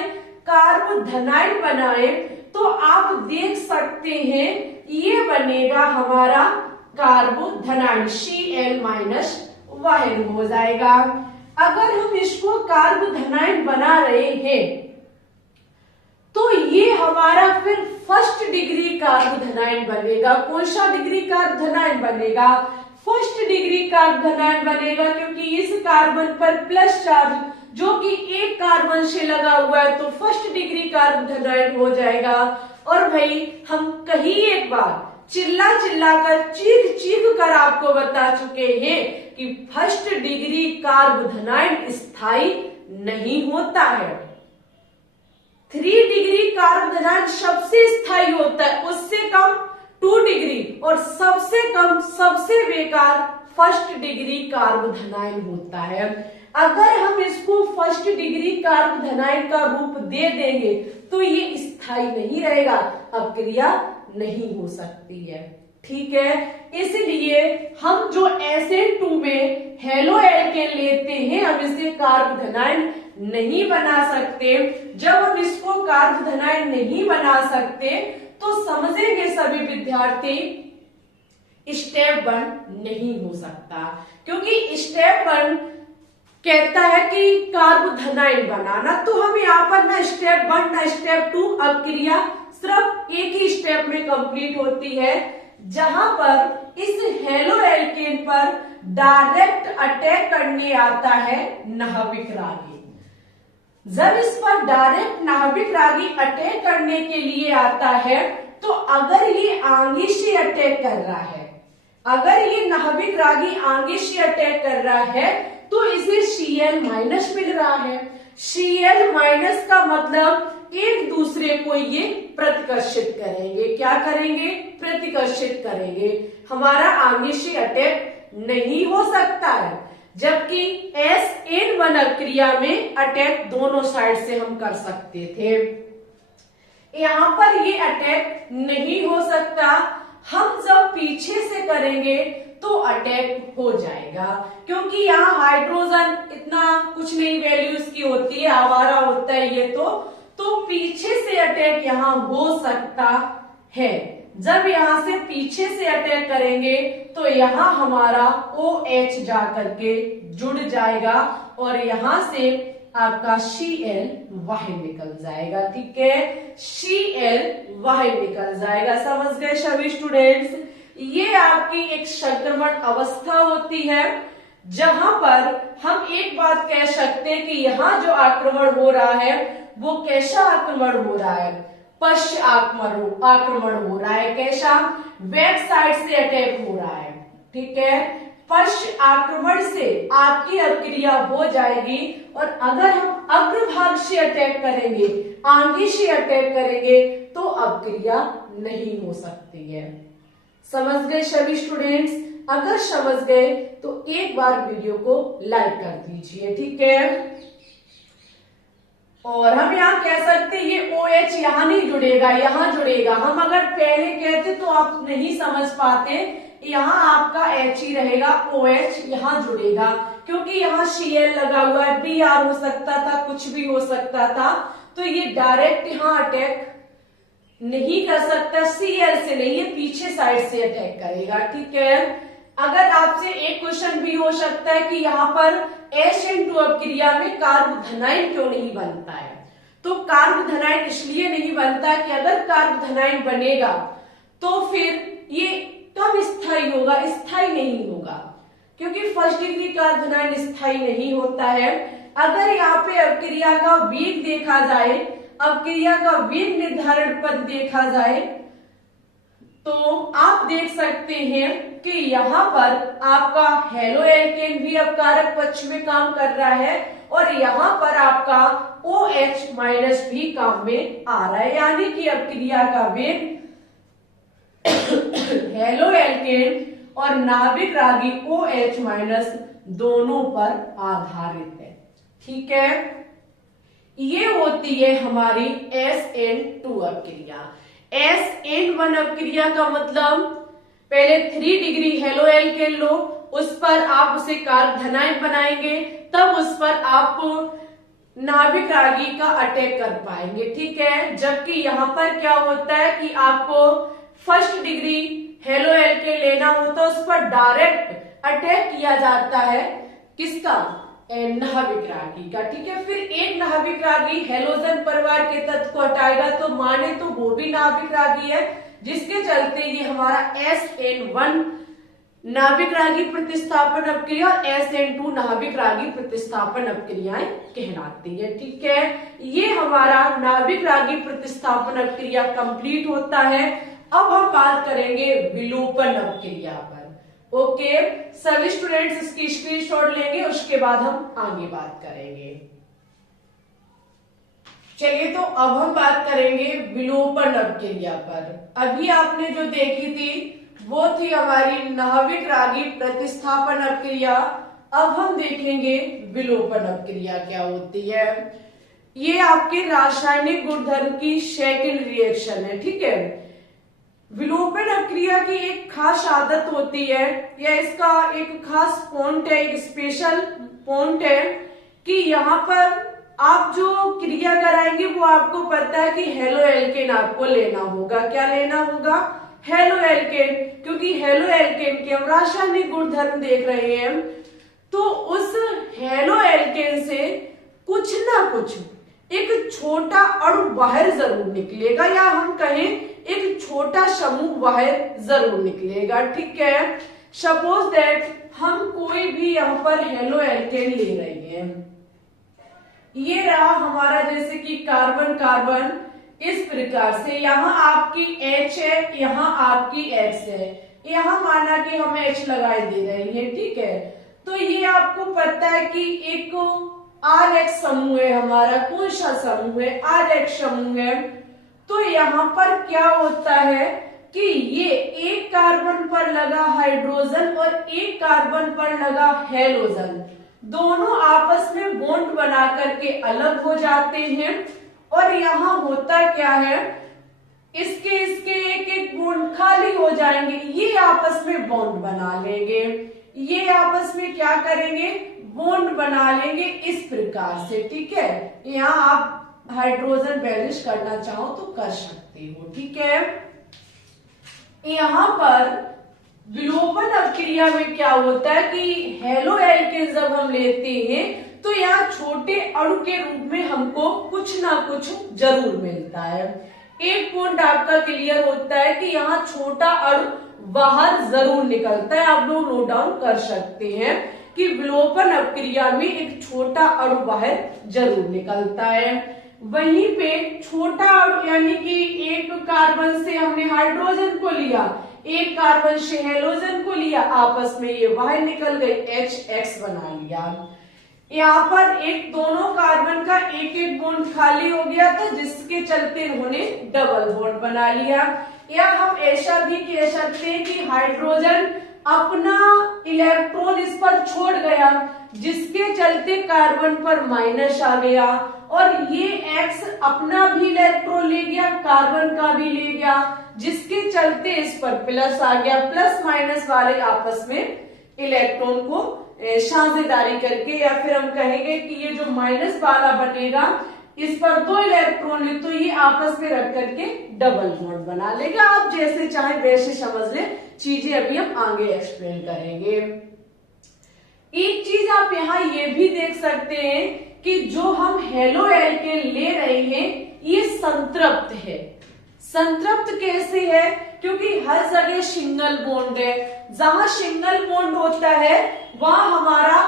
कार्बोधनाइड बनाए, तो आप देख सकते हैं ये बनेगा हमारा कार्बोधनाइड, Cl- हो जाएगा। अगर हम इसको कार्बोधनाइड बना रहे हैं तो ये हमारा फिर फर्स्ट डिग्री कार्बोधनाइड बनेगा। कौन सा डिग्री कार्बोधनाइड बनेगा? फर्स्ट डिग्री कार्बोधनाइड बनेगा, क्योंकि इस कार्बन पर प्लस चार्ज जो कि एक कार्बन से लगा हुआ है, तो फर्स्ट डिग्री कार्बोधनाइड हो जाएगा। और भाई हम कहीं एक बार चिल्ला कर, चीख कर आपको बता चुके हैं कि फर्स्ट डिग्री कार्बोधनाइड स्थायी नहीं होता है। 3 डिग्री कार्बोधनाइड सबसे स्थायी होता है, उससे कम 2 डिग्री, और सबसे कम, सबसे बेकार फर्स्ट डिग्री कार्बोधनाइड होता है। अगर हम इसको फर्स्ट डिग्री कार्बोधनाइड का रूप दे देंगे तो ये स्थायी नहीं रहेगा, अभिक्रिया नहीं हो सकती है, ठीक है। इसलिए हम जो SN2 में हेलो एल्केन लेते हैं, हम इसे कार्बोधनाइड नहीं बना सकते। जब हम इसको कार्बोधनाइड नहीं बना सकते तो समझेंगे सभी विद्यार्थी, स्टेप 1 नहीं हो सकता, क्योंकि स्टेप 1 कहता है कि कार्बोधनाइड बनाना, तो हम यहाँ पर ना स्टेप 1 ना स्टेप 2, अभिक्रिया सिर्फ एक ही स्टेप में कंप्लीट होती है, जहां पर इस हेलो एल्केन पर डायरेक्ट अटैक करने आता है नाभिक रागी। जब इस पर डायरेक्ट नाभिक रागी अटैक करने के लिए आता है, तो अगर ये आगे से अटैक कर रहा है, अगर ये नाभिक रागी आगे से अटैक कर रहा है, तो इसे Cl- मिल रहा है। Cl- का मतलब एक दूसरे को ये प्रतिकर्षित करेंगे। क्या करेंगे? प्रतिकर्षित करेंगे। हमारा आगे से अटैक नहीं हो सकता है, जबकि SN1 अभिक्रिया में अटैक दोनों साइड से हम कर सकते थे। यहाँ पर ये अटैक नहीं हो सकता। हम जब पीछे से करेंगे तो अटैक हो जाएगा, क्योंकि यहाँ हाइड्रोजन इतना कुछ नहीं वैल्यू इसकी होती है, आवारा होता है ये, तो पीछे से अटैक यहां हो सकता है। जब यहां से पीछे से अटैक करेंगे तो यहां हमारा OH जा करके जुड़ जाएगा और यहां से आपका Cl बाहर निकल जाएगा। ठीक है, Cl बाहर निकल जाएगा। समझ गए सभी स्टूडेंट्स? ये आपकी एक संक्रमण अवस्था होती है जहां पर हम एक बात कह सकते हैं कि यहाँ जो आक्रमण हो रहा है वो कैसा आक्रमण हो रहा है? पश्च आक्रमण हो रहा है। कैसा? बैक साइड से अटैक हो रहा है। ठीक है, पश्च आक्रमण से आपकी अभिक्रिया हो जाएगी और अगर हम अग्रभाग से अटैक करेंगे, आगे से अटैक करेंगे तो अभिक्रिया नहीं हो सकती है। समझ गए सभी स्टूडेंट्स? अगर समझ गए तो एक बार वीडियो को लाइक कर दीजिए। ठीक है, और हम यहाँ कह सकते हैं ये OH यहाँ नहीं जुड़ेगा, यहाँ जुड़ेगा। हम अगर पहले कहते तो आप नहीं समझ पाते, यहाँ आपका H ही रहेगा, OH यहाँ जुड़ेगा क्योंकि यहाँ Cl लगा हुआ है। Br हो सकता था, कुछ भी हो सकता था, तो ये डायरेक्ट यहाँ अटैक नहीं कर सकता। Cl से नहीं, ये पीछे साइड से अटैक करेगा। ठीक है, अगर आपसे एक क्वेश्चन भी हो सकता है कि यहाँ पर H अभिक्रिया में कार्बोधनाइन क्यों नहीं बनता है? तो कार्बोधनाइन इसलिए नहीं बनता कि अगर कार्बोधनाइन बनेगा तो फिर ये कब स्थायी होगा? स्थायी नहीं होगा, क्योंकि फर्स्ट डिग्री कार्बोधनाइन स्थायी नहीं होता है। अगर यहाँ पे अभिक्रिया का वेग देखा जाए, अभिक्रिया का वेग निर्धारण पद देखा जाए तो आप देख सकते हैं कि यहाँ पर आपका हेलो एल्केन भी अपकारक पक्ष में काम कर रहा है और यहाँ पर आपका OH माइनस भी काम में आ रहा है, यानी कि अभिक्रिया का वेग हेलो एल्केन और नाभिक रागी OH माइनस दोनों पर आधारित है। ठीक है, ये होती है हमारी SN2 अभिक्रिया। SN1 अभिक्रिया का मतलब पहले 3 डिग्री हेलो एल्केन लो, उस पर आप उसे कार्बोधनाइन बनाएंगे, तब उस पर आप नाभिक रागी का अटैक कर पाएंगे। ठीक है, जबकि यहाँ पर क्या होता है कि आपको फर्स्ट डिग्री हेलो एल्केन लेना होता है, उस पर डायरेक्ट अटैक किया जाता है। किसका? नाभिक रागी का। ठीक है, फिर एक नाभिक रागी हेलोजन परिवार के तत्व को हटाएगा तो माने तो वो भी नाभिक रागी है, जिसके चलते ये हमारा SN1 नाभिक रागी प्रतिस्थापन अभिक्रिया और SN2 नाभिक रागी प्रतिस्थापन अभिक्रियाएं कहलाती है। ठीक है, ये हमारा नाभिक रागी प्रतिस्थापन अभिक्रिया कंप्लीट होता है। अब हम बात करेंगे विलोपन अभिक्रिया पर। ओके, सभी स्टूडेंट्स इसकी स्क्रीनशॉट लेंगे, उसके बाद हम आगे बात करेंगे। चलिए, तो अब हम बात करेंगे विलोपन अभिक्रिया पर। अभी आपने जो देखी थी वो थी हमारी नाभिक रागी प्रतिस्थापन अभिक्रिया। अब हम देखेंगे विलोपन अभिक्रिया क्या होती है। ये आपके रासायनिक गुणधर्म की सेकेंड रिएक्शन है। ठीक है, विलोपन अभिक्रिया की एक खास आदत होती है या इसका एक खास पॉइंट है, एक स्पेशल पॉइंट है कि यहाँ पर आप जो क्रिया कराएंगे वो आपको पता है कि हेलो एल्केन आपको लेना होगा। क्या लेना होगा? हेलो एल्केन, क्योंकि हेलो एल्केन के हम रासायनिक गुणधर्म देख रहे हैं, तो उस हेलो एल्केन से कुछ ना कुछ एक छोटा अणु बाहर जरूर निकलेगा, या हम कहें एक छोटा समूह बाहर जरूर निकलेगा। ठीक है, सपोज दैट हम कोई भी यहाँ पर हेलो एल्केन ले रहे हैं, ये रहा हमारा जैसे कि कार्बन कार्बन, इस प्रकार से यहाँ आपकी H है, यहाँ आपकी X है, यहाँ माना कि हम H लगाए दे रहे हैं। ठीक है, तो ये आपको पता है कि एक RH समूह है हमारा। कौन सा समूह है? RH समूह है। तो यहाँ पर क्या होता है कि ये एक कार्बन पर लगा हाइड्रोजन और एक कार्बन पर लगा हेलोजन, दोनों आपस में बॉन्ड बना करके अलग हो जाते हैं। और यहाँ होता क्या है, इसके एक एक बॉन्ड खाली हो जाएंगे, ये आपस में बॉन्ड बना लेंगे, ये आपस में क्या करेंगे? बॉन्ड बना लेंगे इस प्रकार से। ठीक है, यहाँ आप हाइड्रोजन बैलेंस करना चाहो तो कर सकते हो। ठीक है, यहां पर विलोपन अभिक्रिया में क्या होता है कि हेलो एल्केन जब हम लेते हैं तो यहाँ छोटे अणु के रूप में हमको कुछ ना कुछ जरूर मिलता है। एक पॉइंट आपका क्लियर होता है कि यहाँ छोटा अणु बाहर जरूर निकलता है। आप लोग नोट डाउन कर सकते हैं कि विलोपन अभिक्रिया में एक छोटा अणु बाहर जरूर निकलता है। वहीं पे छोटा अणु यानी कि एक कार्बन से हमने हाइड्रोजन को लिया, एक कार्बन से हेलोजन को लिया, आपस में ये बाहर निकल गए, HX बना लिया। यहाँ पर एक दोनों कार्बन का एक एक बॉन्ड खाली हो गया था जिसके चलते इन्होंने डबल बॉन्ड बना लिया। या हम ऐसा भी कह सकते हैं कि हाइड्रोजन अपना इलेक्ट्रॉन इस पर छोड़ गया जिसके चलते कार्बन पर माइनस आ गया, और ये X अपना भी इलेक्ट्रॉन ले गया, कार्बन का भी ले गया, जिसके चलते इस पर प्लस आ गया। प्लस माइनस वाले आपस में इलेक्ट्रॉन को साझेदारी करके, या फिर हम कहेंगे कि ये जो माइनस वाला बनेगा इस पर 2 इलेक्ट्रॉन है तो ये आपस में रख करके डबल बॉन्ड बना लेगा। आप जैसे चाहे वैसे समझ ले, चीजें अभी हम आगे एक्सप्लेन करेंगे। एक चीज आप यहाँ ये भी देख सकते हैं कि जो हम हेलो एल्केन ले रहे हैं ये संतृप्त है। संतृप्त कैसे है? क्योंकि हर जगह सिंगल बॉन्ड है। जहां सिंगल बॉन्ड होता है वहां हमारा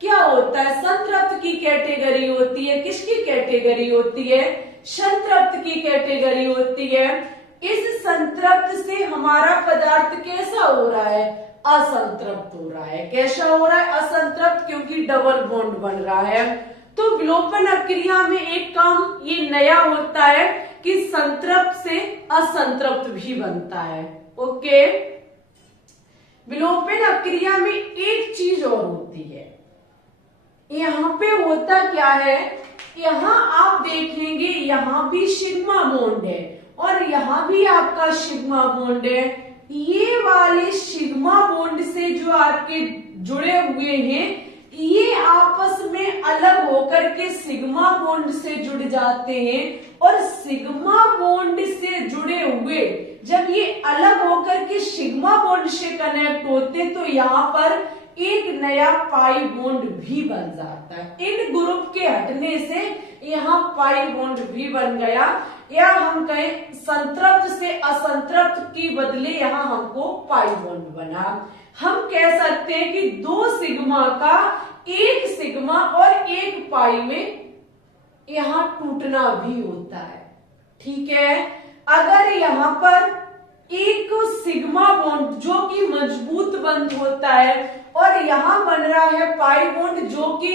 क्या होता है? संतृप्त की कैटेगरी होती है। किसकी कैटेगरी होती है? संतृप्त की कैटेगरी होती है। इस संतृप्त से हमारा पदार्थ कैसा हो रहा है? असंतृप्त हो रहा है। कैसा हो रहा है? असंतृप्त, क्योंकि डबल बॉन्ड बन रहा है। तो विलोपन अभिक्रिया में एक काम ये नया होता है कि संतृप्त से असंतृप्त भी बनता है। ओके, विलोपन अभिक्रिया में एक चीज और होती है। यहाँ पे होता क्या है, यहाँ आप देखेंगे यहाँ भी सिग्मा बॉन्ड है और यहाँ भी आपका सिग्मा बॉन्ड है। ये वाले सिग्मा बॉन्ड से जो आपके जुड़े हुए हैं ये आपस में अलग होकर के सिग्मा बॉन्ड से जुड़ जाते हैं, और सिग्मा बॉन्ड से जुड़े हुए जब ये अलग होकर के सिग्मा बॉन्ड से कनेक्ट होते तो यहाँ पर एक नया पाई बॉन्ड भी बन जाता है। इन ग्रुप के हटने से यहाँ पाई बॉन्ड भी बन गया, या हम कहें संतृप्त से असंतृप्त की बदले यहाँ हमको पाई बॉन्ड बना। हम कह सकते हैं कि 2 सिग्मा का एक सिग्मा और एक पाई में यहाँ टूटना भी होता है। ठीक है, अगर यहाँ पर एक सिग्मा बॉन्ड जो कि मजबूत बंध होता है और यहाँ बन रहा है पाई बॉन्ड जो कि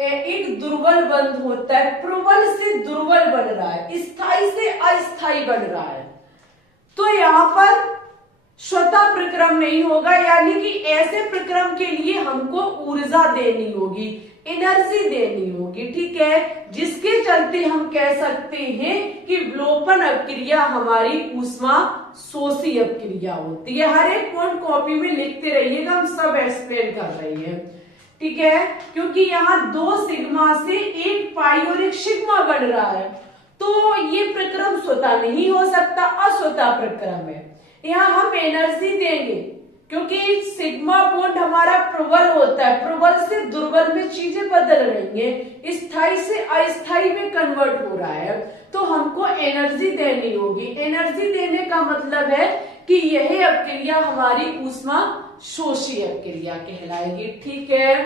एक दुर्बल बंध होता है, प्रबल से दुर्बल बन रहा है, स्थायी से अस्थायी बन रहा है, तो यहाँ पर स्वतः प्रक्रम नहीं होगा। यानी कि ऐसे प्रक्रम के लिए हमको ऊर्जा देनी होगी, एनर्जी देनी होगी। ठीक है, जिसके चलते हम कह सकते हैं कि विलोपन अभिक्रिया हमारी ऊष्मा शोषी अभिक्रिया होती है। हर एक पॉइंट कॉपी में लिखते रहिएगा, हम सब एक्सप्लेन कर रहे हैं। ठीक है, क्योंकि यहाँ 2 सिग्मा से एक पाई और एक सिग्मा बन रहा है, तो ये प्रक्रम स्वतः नहीं हो सकता, अस्वतः प्रक्रम है। यहाँ हम एनर्जी देंगे क्योंकि सिग्मा बॉन्ड हमारा प्रबल होता है, प्रबल से दुर्बल में चीजें बदल रही हैं, स्थायी से अस्थायी में कन्वर्ट हो रहा है, तो हमको एनर्जी देनी होगी। एनर्जी देने का मतलब है कि यह अभिक्रिया हमारी ऊष्मा शोषी अभिक्रिया कहलाएगी। ठीक है,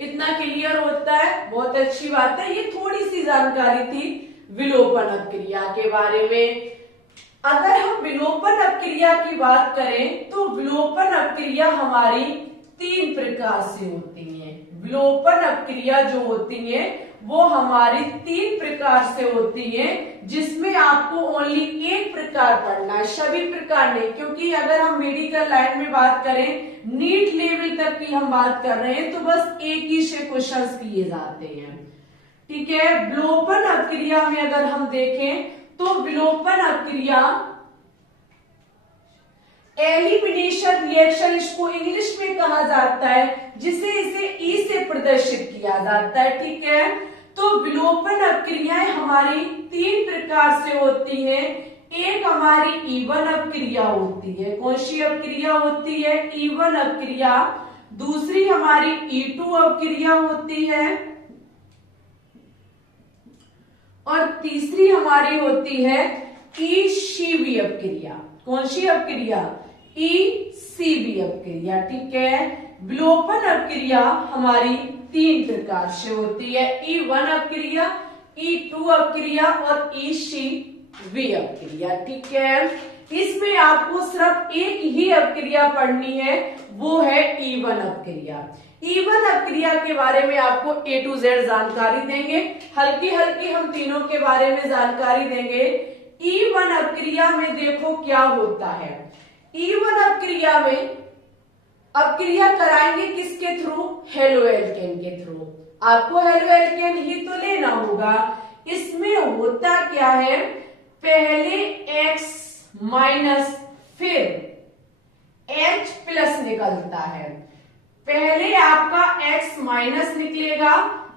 इतना क्लियर होता है, बहुत अच्छी बात है। ये थोड़ी सी जानकारी थी विलोपन अभिक्रिया के बारे में। अगर हम विलोपन अभिक्रिया की बात करें तो विलोपन अभिक्रिया हमारी 3 प्रकार से होती है। विलोपन अभिक्रिया जो होती है वो हमारी 3 प्रकार से होती है, जिसमें आपको ओनली एक प्रकार पढ़ना है, सभी प्रकार नहीं। क्योंकि अगर हम मेडिकल लाइन में बात करें, नीट लेवल तक की हम बात कर रहे हैं, तो बस एक ही से क्वेश्चंस किए जाते हैं। ठीक है, विलोपन अभिक्रिया में अगर हम देखें तो विलोपन अभिक्रिया एलिमिनेशन रिएक्शन इसको इंग्लिश में कहा जाता है, जिसे इसे ई से प्रदर्शित किया जाता है। ठीक है, तो विलोपन अपक्रियाएं हमारी तीन प्रकार से होती हैं। एक हमारी ईवन अपक्रिया होती है। कौन सी अपक्रिया होती है? ईवन अपक्रिया। दूसरी हमारी E2 अपक्रिया होती है और तीसरी हमारी होती है ECV अपक्रिया। कौन सी अपक्रिया? ECV अपक्रिया। ठीक है, विलोपन अपक्रिया हमारी तीन प्रकार से होती है। E1 अपक्रिया, E2 अपक्रिया और ECV अपक्रिया। ठीक है, इसमें आपको सिर्फ एक ही अपक्रिया पढ़नी है, वो है E1 अपक्रिया। E1 अपक्रिया के बारे में आपको A to Z जानकारी देंगे, हल्की हल्की हम तीनों के बारे में जानकारी देंगे। E1 अपक्रिया में देखो क्या होता है। E1 अपक्रिया में अपक्रिया कराएंगे किसके थ्रू? हेलो एल्केन के थ्रू। आपको हेलो एल्केन ही तो लेना होगा। इसमें होता क्या है, पहले X माइनस फिर H प्लस निकलता है। पहले आपका X माइनस निकलेगा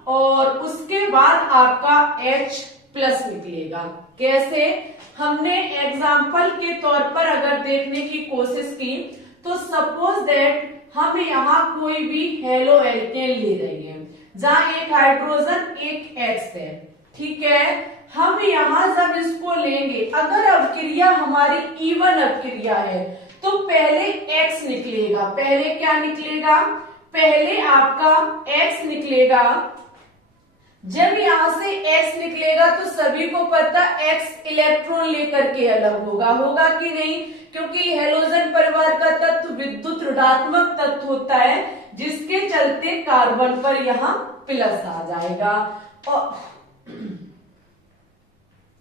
और उसके बाद आपका H प्लस निकलेगा। कैसे? हमने एग्जाम्पल के तौर पर अगर देखने की कोशिश की तो सपोज दैट हम यहाँ कोई भी हेलो एल्केन ले रहे हैं जहां एक हाइड्रोजन एक X है। ठीक है, हम यहाँ जब इसको लेंगे, अगर अपक्रिया हमारी E1 अपक्रिया है तो पहले X निकलेगा। पहले क्या निकलेगा? पहले आपका X निकलेगा। जब यहां से X निकलेगा तो सभी को पता X इलेक्ट्रॉन लेकर के अलग होगा, होगा कि नहीं? क्योंकि हेलोजन परिवार का तत्व विद्युत ऋणात्मक तत्व होता है, जिसके चलते कार्बन पर यहाँ प्लस आ जाएगा और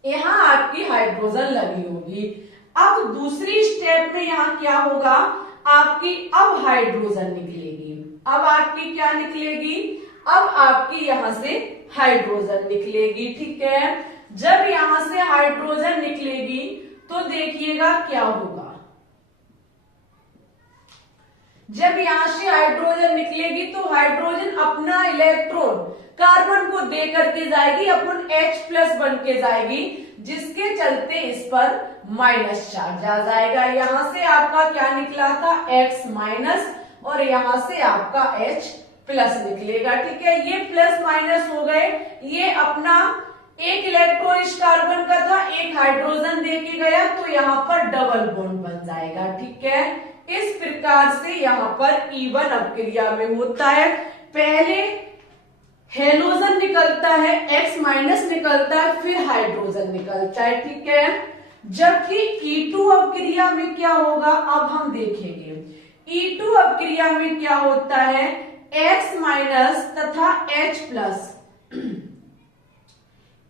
यहाँ आपकी हाइड्रोजन लगी होगी। अब दूसरी स्टेप में यहाँ क्या होगा, आपकी अब हाइड्रोजन निकलेगी। अब आपकी क्या निकलेगी? अब आपकी यहां से हाइड्रोजन निकलेगी। ठीक है, जब यहां से हाइड्रोजन निकलेगी तो देखिएगा क्या होगा। जब यहां से हाइड्रोजन निकलेगी तो हाइड्रोजन अपना इलेक्ट्रॉन कार्बन को दे करके जाएगी, अपन H प्लस बन के जाएगी, जिसके चलते इस पर माइनस चार्ज आ जाएगा। यहां से आपका क्या निकला था? X माइनस और यहां से आपका H प्लस निकलेगा। ठीक है, ये प्लस माइनस हो गए। ये अपना एक इलेक्ट्रॉन इस कार्बन का था, एक हाइड्रोजन देके गया तो यहाँ पर डबल बॉन्ड बन जाएगा। ठीक है, इस प्रकार से यहाँ पर E1 अपक्रिया में होता है। पहले हेलोजन निकलता है, X माइनस निकलता है, फिर हाइड्रोजन निकलता है। ठीक है, जबकि E2 अपक्रिया में क्या होगा अब हम देखेंगे। E2 अपक्रिया में क्या होता है, X माइनस तथा H प्लस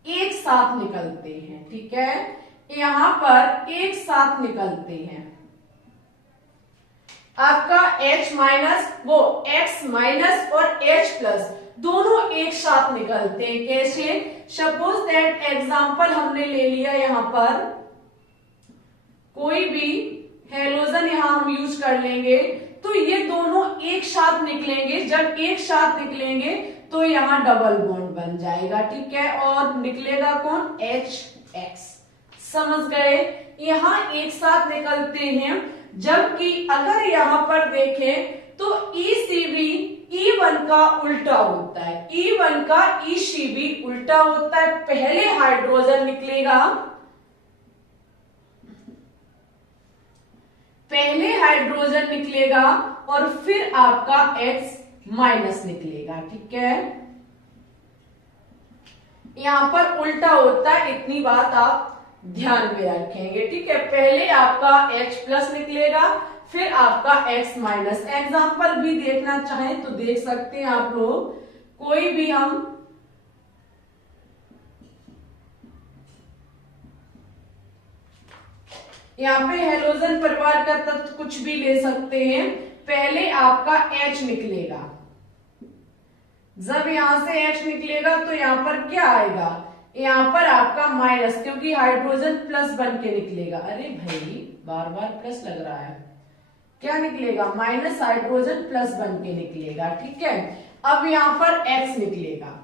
एक साथ निकलते हैं। ठीक है, यहां पर एक साथ निकलते हैं। आपका H माइनस वो X माइनस और H प्लस दोनों एक साथ निकलते हैं। कैसे? सपोज दैट एग्जाम्पल हमने ले लिया, यहां पर कोई भी हेलोजन यहां हम यूज कर लेंगे तो ये दोनों एक साथ निकलेंगे। जब एक साथ निकलेंगे तो यहाँ डबल बॉन्ड बन जाएगा। ठीक है, और निकलेगा कौन? HX। समझ गए? यहाँ एक साथ निकलते हैं, जबकि अगर यहाँ पर देखें तो ECV E1 का उल्टा होता है। E1 का ECV उल्टा होता है। पहले हाइड्रोजन निकलेगा, पहले हाइड्रोजन निकलेगा और फिर आपका X माइनस निकलेगा। ठीक है, यहां पर उल्टा होता है, इतनी बात आप ध्यान में रखेंगे। ठीक है, पहले आपका H प्लस निकलेगा, फिर आपका X माइनस। एग्जाम्पल भी देखना चाहें तो देख सकते हैं आप लोग। कोई भी हम यहाँ पे हेलोजन परिवार का तत्व कुछ भी ले सकते हैं। पहले आपका H निकलेगा, जब यहां से H निकलेगा तो यहाँ पर क्या आएगा? यहाँ पर आपका माइनस, क्योंकि हाइड्रोजन प्लस बन के निकलेगा। अरे भाई बार बार प्लस लग रहा है। क्या निकलेगा? माइनस हाइड्रोजन प्लस बन के निकलेगा। ठीक है, अब यहाँ पर X निकलेगा।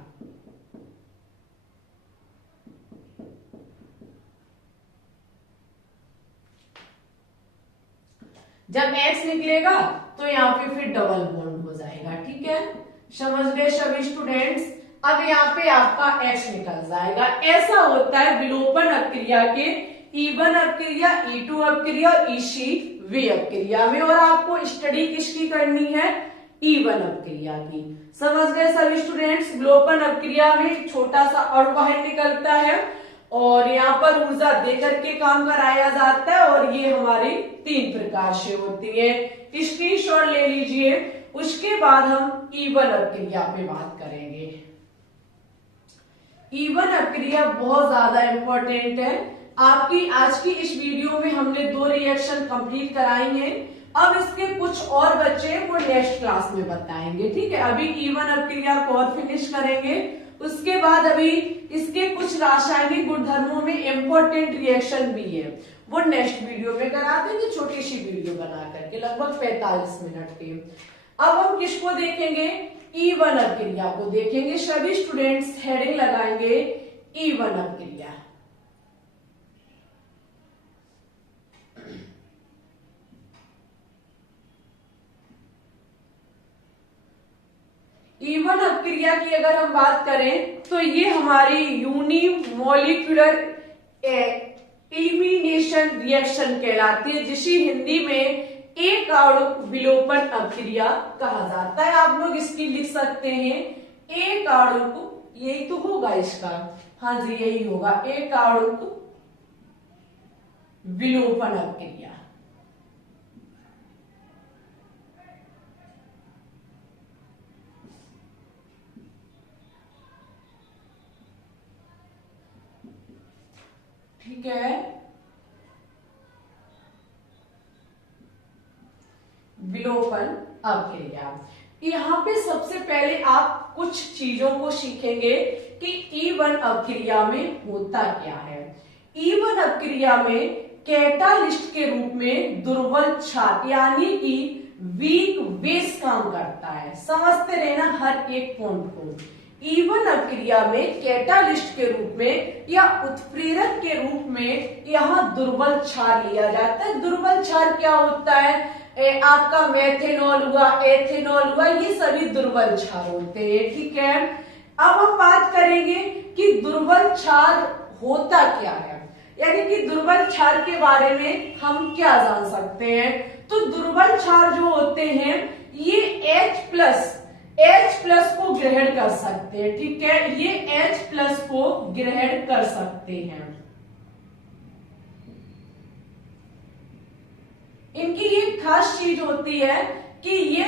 जब X निकलेगा तो यहाँ पे फिर डबल बॉन्ड हो जाएगा। ठीक है, समझ गए सभी स्टूडेंट्स। अब यहाँ पे आपका X निकल जाएगा। ऐसा होता है विलोपन अपक्रिया के E1 अपक्रिया, E2 अपक्रिया और EC-V अपक्रिया में। और आपको स्टडी किसकी करनी है? E1 अपक्रिया की। समझ गए सभी स्टूडेंट्स। विलोपन अपक्रिया में छोटा सा अणु बाहर निकलता है और यहाँ पर ऊर्जा देकर के काम कराया जाता है और ये हमारी 3 प्रकार से होती है। स्क्रीनशॉट ले लीजिए। उसके बाद हम E1 अपक्रिया पे बात करेंगे। E1 अपक्रिया बहुत ज्यादा इंपॉर्टेंट है। आपकी आज की इस वीडियो में हमने 2 रिएक्शन कंप्लीट कराई हैं। अब इसके कुछ और बच्चे वो नेक्स्ट क्लास में बताएंगे। ठीक है, अभी E1 अपक्रिया को और फिनिश करेंगे। उसके बाद अभी इसके कुछ रासायनिक गुणधर्मों में इंपॉर्टेंट रिएक्शन भी है, वो नेक्स्ट वीडियो में करा देंगे, छोटी सी वीडियो बना करके लगभग 45 मिनट की। अब हम किसको देखेंगे? E1 अपक्रिया को देखेंगे। सभी स्टूडेंट्स हेडिंग लगाएंगे E1 अपक्रिया। E1 अपक्रिया की अगर हम बात करें तो ये हमारी यूनिमोलिकुलर एलिमिनेशन रिएक्शन कहलाती है, जिसे हिंदी में एक आणुक विलोपन अपक्रिया कहा जाता है। आप लोग इसकी लिख सकते हैं एक आणुक, यही तो होगा इसका, हाँ जी यही होगा, एक आणुक विलोपन अपक्रिया। ठीक है, विलोपन अपक्रिया। यहाँ पे सबसे पहले आप कुछ चीजों को सीखेंगे कि E1 अपक्रिया में होता क्या है। E1 अपक्रिया में कैटालिस्ट के रूप में दुर्बल क्षार यानी कि वीक बेस काम करता है। समझते रहना हर एक पॉइंट को। E1 अपक्रिया में कैटालिस्ट के रूप में या उत्प्रेरक के रूप में यहाँ दुर्बल क्षार लिया जाता है। दुर्बल क्षार क्या होता है? आपका मेथेनॉल हुआ, एथेनॉल हुआ, ये सभी दुर्बल क्षार होते हैं। ठीक है, अब हम बात करेंगे कि दुर्बल क्षार होता क्या है, यानी कि दुर्बल क्षार के बारे में हम क्या जान सकते हैं। तो दुर्बल क्षार जो होते हैं ये H+ को ग्रहण कर सकते हैं। ठीक है, ये H+ को ग्रहण कर सकते हैं। इनकी ये खास चीज होती है कि ये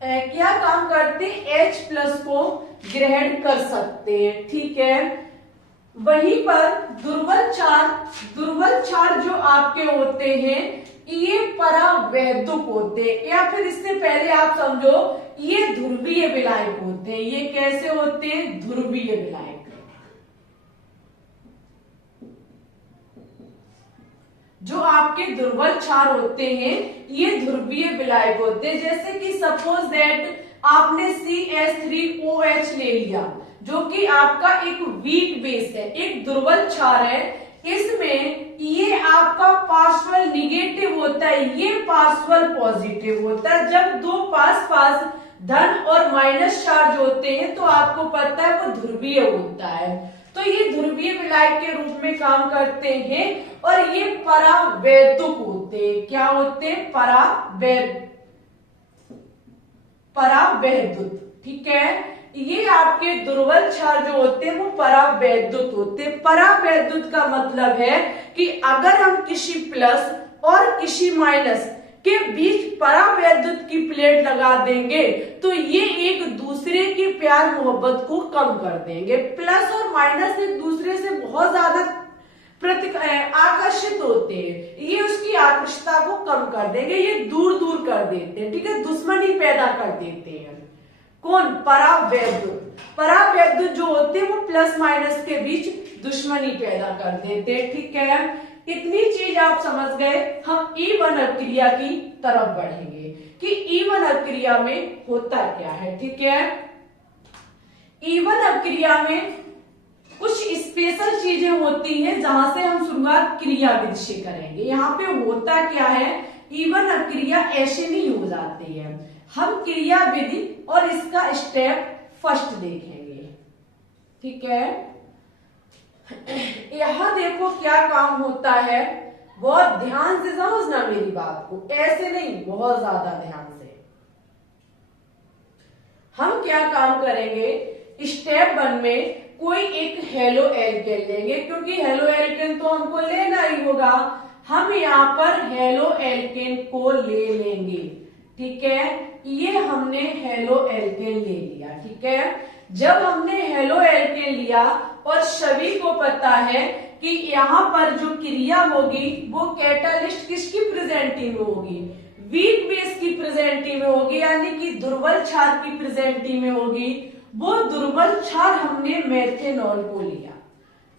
क्या काम करते हैं? H+ को ग्रहण कर सकते हैं। ठीक है, वहीं पर दुर्बल क्षार जो आपके होते हैं ये परावैद्युत होते हैं, या फिर इससे पहले आप समझो ये ध्रुवीय विलायक होते हैं। ये कैसे होते हैं? ध्रुवीय विलायक। जो आपके दुर्बल क्षार होते हैं ये ध्रुवीय विलायक होते हैं। जैसे कि सपोज दैट आपने CH3OH ले लिया, जो कि आपका एक वीक बेस है, एक दुर्बल क्षार है। इसमें ये आपका पार्शियल निगेटिव होता है, ये पार्शियल पॉजिटिव होता है। जब दो पास धन और माइनस चार्ज होते हैं तो आपको पता है वो ध्रुवीय होता है। तो ये ध्रुवीय विलायक के रूप में काम करते हैं और ये परावैद्युत होते हैं। क्या होते हैं? परावैद्युत। ठीक है, ये आपके दुर्बल क्षार जो होते हैं वो परावैद्युत होते हैं। परावैद्युत का मतलब है कि अगर हम किसी प्लस और किसी माइनस के बीच परावैद्युत की प्लेट लगा देंगे तो ये एक दूसरे के प्यार मोहब्बत को कम कर देंगे। प्लस और माइनस एक दूसरे से बहुत ज्यादा आकर्षित होते हैं, ये उसकी आकर्षता को कम कर देंगे, ये दूर कर देते हैं। ठीक है, दुश्मनी पैदा कर देते हैं। कौन? परावैद्युत जो होते हैं वो प्लस माइनस के बीच दुश्मनी पैदा कर देते हैं। ठीक है, इतनी चीज आप समझ गए। हम E1 अपक्रिया की तरफ बढ़ेंगे कि E1 अपक्रिया में होता क्या है। ठीक है, E1 अपक्रिया में कुछ स्पेशल चीजें होती हैं जहां से हम शुरुआत क्रियाविधि से करेंगे। यहाँ पे होता क्या है इवन अपक्रिया ऐसे नहीं हो जाती है। हम क्रिया विधि और इसका स्टेप फर्स्ट देखेंगे, ठीक है। यहां देखो क्या काम होता है, बहुत ध्यान से समझना मेरी बात को, ऐसे नहीं, बहुत ज्यादा ध्यान से। हम क्या काम करेंगे, स्टेप 1 में कोई एक हेलो एल्केन लेंगे, क्योंकि हेलो एल्केन तो हमको लेना ही होगा। हम यहाँ पर हेलो एल्केन को ले लेंगे, ठीक है। ये हमने हेलो एल्केन ले लिया, ठीक है। जब हमने हेलो एल्केन लिया और सभी को पता है कि यहाँ पर जो क्रिया होगी वो कैटालिस्ट किसकी प्रेजेंटी में होगी, वीक बेस की प्रेजेंटी में होगी, यानी कि दुर्बल क्षार की प्रेजेंटी में होगी। वो दुर्बल क्षार हमने मेथेनॉल को लिया।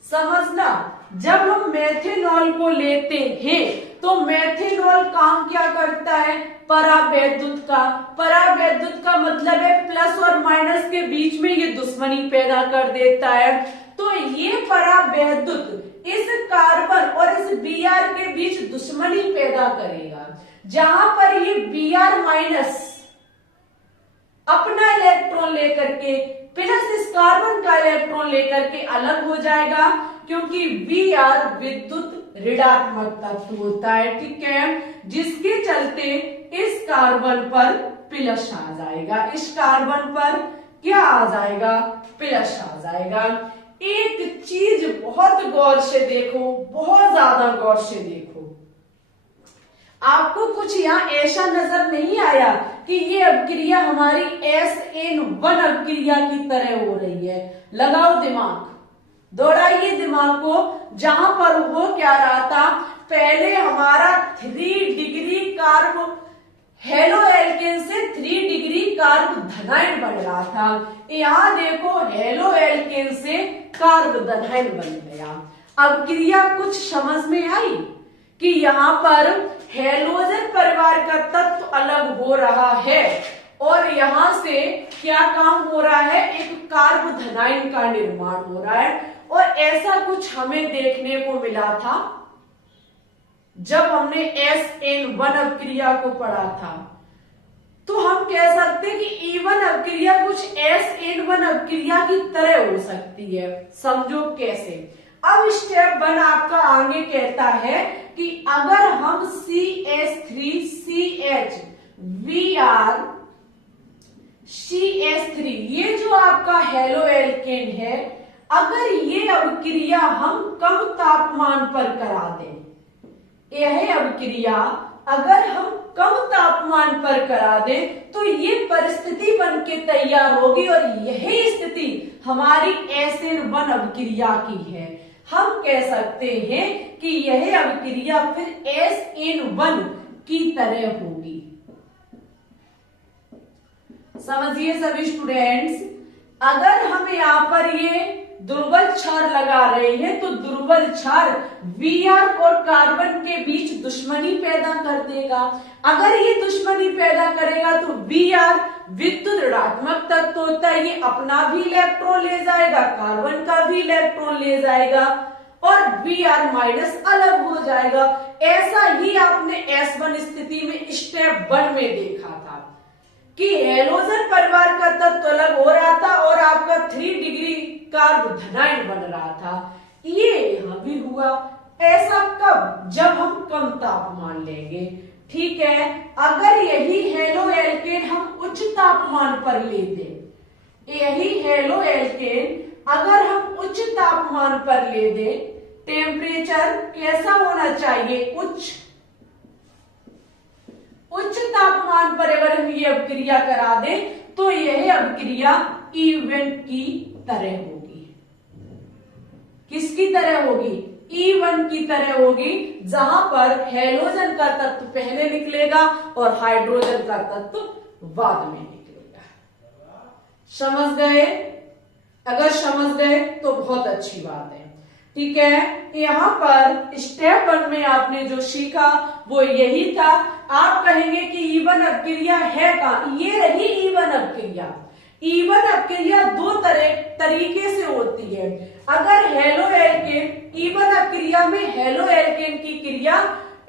समझना, जब हम मेथेनॉल को लेते हैं तो मेथेनॉल काम क्या करता है, परावैद्युत का मतलब है प्लस और माइनस के बीच में ये दुश्मनी पैदा कर देता है। तो ये परावैद्युत इस कार्बन और इस Br के बीच दुश्मनी पैदा करेगा, जहां पर ये Br माइनस अपना इलेक्ट्रॉन लेकर के प्लस इस कार्बन का इलेक्ट्रॉन लेकर के अलग हो जाएगा, क्योंकि Br विद्युत ऋणात्मक तत्व होता है, ठीक है। जिसके चलते इस कार्बन पर प्लस आ जाएगा, इस कार्बन पर क्या आ जाएगा, प्लस आ जाएगा। एक चीज बहुत गौर से देखो, बहुत ज्यादा गौर से देखो, आपको कुछ यहाँ ऐसा नजर नहीं आया कि ये अभिक्रिया हमारी SN1 अभिक्रिया की तरह हो रही है। लगाओ दिमाग, दौड़ाइए दिमाग को, जहां पर हो क्या रहा था, पहले हमारा 3 डिग्री कार्ब हेलो एल्केन से 3 डिग्री कार्ब धनायन बन रहा था। यहाँ देखो हेलो एल्केन से कार्ब धनायन बन गया। अब क्रिया कुछ समझ में आई कि यहाँ पर हेलोजन परिवार का तत्व अलग हो रहा है और यहां से क्या काम हो रहा है, एक कार्ब धनायन का निर्माण हो रहा है। और ऐसा कुछ हमें देखने को मिला था जब हमने SN1 अभिक्रिया को पढ़ा था। तो हम कह सकते हैं कि E1 अभिक्रिया कुछ SN1 अभिक्रिया की तरह हो सकती है। समझो कैसे। अब स्टेप 1 आपका आगे कहता है कि अगर हम CH3CH ये जो आपका हेलो एल्केन है, अगर ये अभिक्रिया हम कम तापमान पर करा दें, यह अभिक्रिया अगर हम कम तापमान पर करा दें तो ये परिस्थिति बन के तैयार होगी और यही स्थिति हमारी SN1 अभिक्रिया की है। हम कह सकते हैं कि यह अभिक्रिया फिर SN1 की तरह होगी। समझिए सभी स्टूडेंट्स, अगर हम यहाँ पर ये दुर्बल क्षार लगा रहे हैं तो दुर्बल क्षार Br और कार्बन के बीच दुश्मनी पैदा कर देगा। अगर ये दुश्मनी पैदा करेगा तो Br विद्युत ऋणात्मक तत्व होता है, ये अपना भी इलेक्ट्रॉन ले जाएगा, कार्बन का भी इलेक्ट्रॉन ले जाएगा और Br माइनस अलग हो जाएगा। ऐसा ही आपने S1 स्थिति में स्टेप 1 में देखा था कि हेलोजन परिवार का तत्व अलग हो रहा था और आपका 3 डिग्री कार्ब धनायन बन रहा था। ये यहां भी हुआ। ऐसा कब, जब हम कम तापमान लेंगे, ठीक है। अगर यही हेलो एल्केन हम उच्च तापमान पर ले दें, यही हेलो एल्केन अगर हम उच्च तापमान पर ले दें, टेम्परेचर कैसा होना चाहिए, उच्च तापमान पर अगर हम ये अभिक्रिया करा दें तो यह अभिक्रिया E1 की तरह होगी। किसकी तरह होगी, E1 की तरह होगी, जहां पर हेलोजन का तत्व पहले निकलेगा और हाइड्रोजन का तत्व बाद में निकलेगा। समझ गए? अगर समझ गए तो बहुत अच्छी बात है, ठीक है। यहाँ पर स्टेप 1 में आपने जो सीखा वो यही था। आप कहेंगे कि E1 अभिक्रिया है कहाँ, ये रही E1 अभिक्रिया। E1 अभिक्रिया दो तरीके से होती है। अगर हेलो एल्केन E1 अभिक्रिया में हेलो एल्केन की क्रिया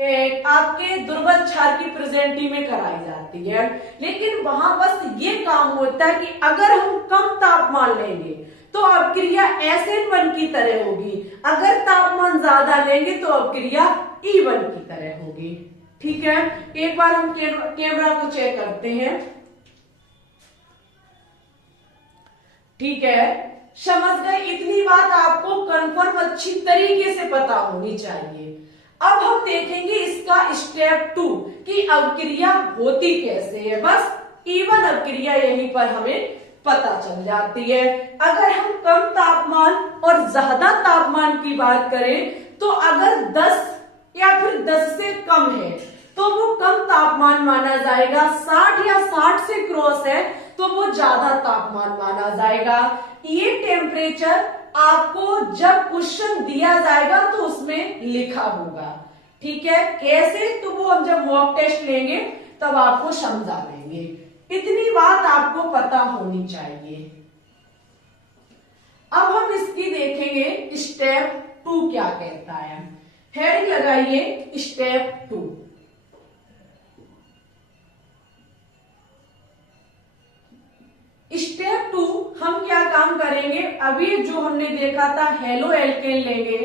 आपके दुर्बल क्षार की प्रेजेंटी में कराई जाती है। लेकिन वहां बस ये काम होता है कि अगर हम कम तापमान लेंगे तो अपक्रिया SN1 की तरह होगी, अगर तापमान ज्यादा लेंगे तो अपक्रिया E1 की तरह होगी। ठीक है, एक बार हम कैमरा को चेक करते हैं। ठीक है, समझ गए, इतनी बात आपको कंफर्म अच्छी तरीके से पता होनी चाहिए। अब हम देखेंगे इसका स्टेप 2 कि अवक्रिया होती कैसे है। बस E1 अवक्रिया यहीं पर हमें पता चल जाती है। अगर हम कम तापमान और ज्यादा तापमान की बात करें तो अगर 10 या फिर 10 से कम है तो वो कम तापमान माना जाएगा, 60 या 60 से क्रॉस है तो वो ज्यादा तापमान माना जाएगा। ये टेम्परेचर आपको जब क्वेश्चन दिया जाएगा तो उसमें लिखा होगा। ठीक है, कैसे, तो वो हम जब मॉक टेस्ट लेंगे तब आपको समझा देंगे। इतनी बात आपको पता होनी चाहिए। अब हम इसकी देखेंगे स्टेप 2 क्या कहता है। हेडिंग लगाइए स्टेप 2। स्टेप 2 हम क्या काम करेंगे, अभी जो हमने देखा था हेलो एल्केन लेंगे,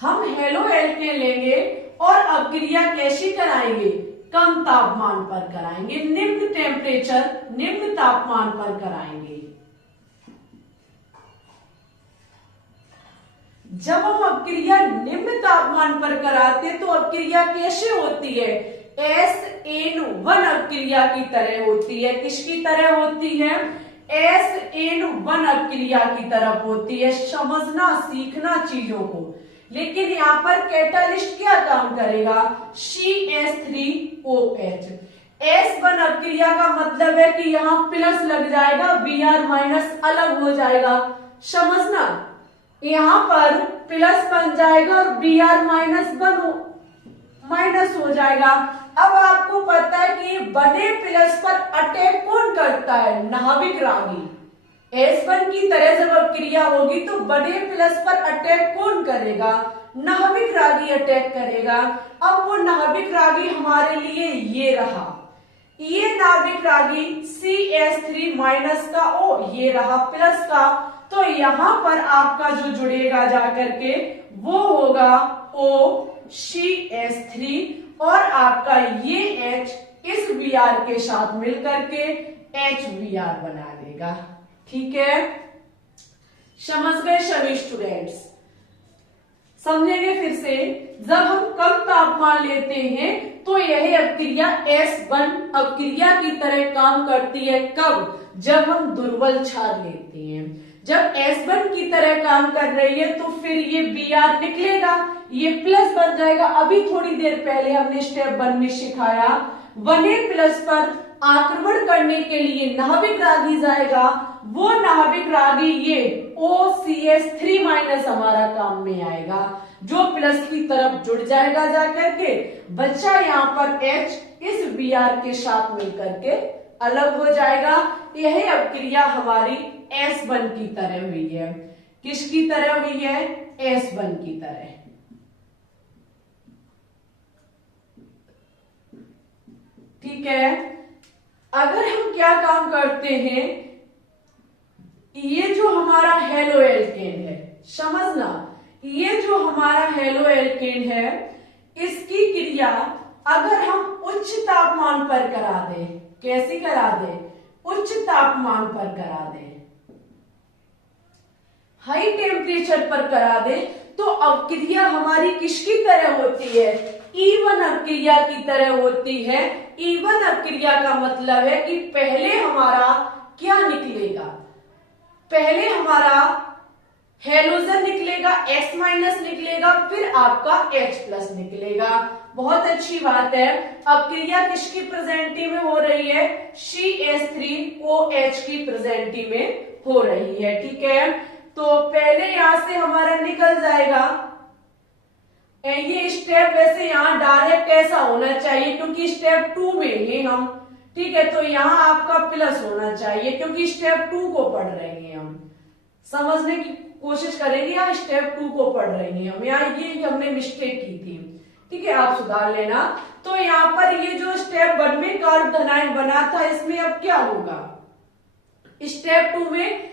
हम हेलो एल्केन लेंगे और अपक्रिया कैसी कराएंगे, कम तापमान पर कराएंगे, निम्न टेम्परेचर निम्न तापमान पर कराएंगे। जब हम अपक्रिया निम्न तापमान पर कराते हैं तो अपक्रिया कैसे होती है, SN1 अपक्रिया की तरह होती है। किसकी तरह होती है, SN1 अपक्रिया की तरफ होती है। समझना सीखना चीजों को। लेकिन यहाँ पर कैटालिस्ट क्या काम करेगा, CH3OH। S1 अपक्रिया का मतलब है कि यहाँ प्लस लग जाएगा, Br माइनस अलग हो जाएगा। समझना, यहाँ पर प्लस बन जाएगा और Br माइनस हो जाएगा। अब आपको पता है कि बने प्लस पर अटैक कौन करता है, नाभिक रागी। S1 की तरह जब अपक्रिया होगी तो बने प्लस पर अटैक कौन करेगा, नाभिक रागी अटैक करेगा। अब वो नाभिक रागी हमारे लिए ये रहा, ये नाभिक रागी CH3 माइनस का, ओ ये रहा प्लस का। तो यहां पर आपका जो जुड़ेगा जाकर के वो होगा OCH3 और आपका ये H इस Br के साथ मिलकर के HBr बना देगा। ठीक है, समझ गए सभी स्टूडेंट्स। समझेंगे फिर से, जब हम कम तापमान लेते हैं तो यह अपक्रिया S1 अपक्रिया की तरह काम करती है। कब, जब हम दुर्बल क्षार लेते हैं। जब S1 की तरह काम कर रही है तो फिर ये Br निकलेगा, ये प्लस बन जाएगा। अभी थोड़ी देर पहले हमने स्टेप 1 में सिखाया, बने प्लस पर आक्रमण करने के लिए नाभिक रागी जाएगा, वो नाभिक रागी ये OCH3 माइनस हमारा काम में आएगा, जो प्लस की तरफ जुड़ जाएगा जाकर के। बच्चा यहाँ पर H इस Br के साथ मिलकर के अलग हो जाएगा। यह अपक्रिया हमारी S1 की तरह हुई है। किसकी तरह हुई है, S1 की तरह। ठीक है, अगर हम क्या काम करते हैं, ये जो हमारा हेलो एल्केन है, समझना, ये जो हमारा हेलो एल्केन है, इसकी क्रिया अगर हम उच्च तापमान पर करा दें, कैसी करा दें, उच्च तापमान पर करा दें, हाई टेम्परेचर पर करा दें, तो अपक्रिया हमारी किसकी तरह होती है, E1 अपक्रिया की तरह होती है। E1 अपक्रिया का मतलब है कि पहले हमारा क्या निकलेगा, पहले हमारा हेलोजन निकलेगा, H माइनस निकलेगा, फिर आपका H प्लस निकलेगा। बहुत अच्छी बात है। अपक्रिया किसकी प्रेजेंटी में हो रही है, CH3OH की प्रेजेंटी में हो रही है। ठीक है, तो पहले यहां से हमारा निकल जाएगा। ये स्टेप वैसे यहाँ डायरेक्ट ऐसा होना चाहिए क्योंकि स्टेप 2 में ही हम, ठीक है, तो यहाँ आपका प्लस होना चाहिए क्योंकि स्टेप 2 को पढ़ रहे हैं हम। समझने की कोशिश करेंगे या स्टेप 2 को पढ़ रही हैं हम, या ये हमने मिस्टेक की थी, ठीक है, आप सुधार लेना। तो यहाँ पर ये जो स्टेप 1 में कर्व धनायन बना था, इसमें अब क्या होगा, स्टेप 2 में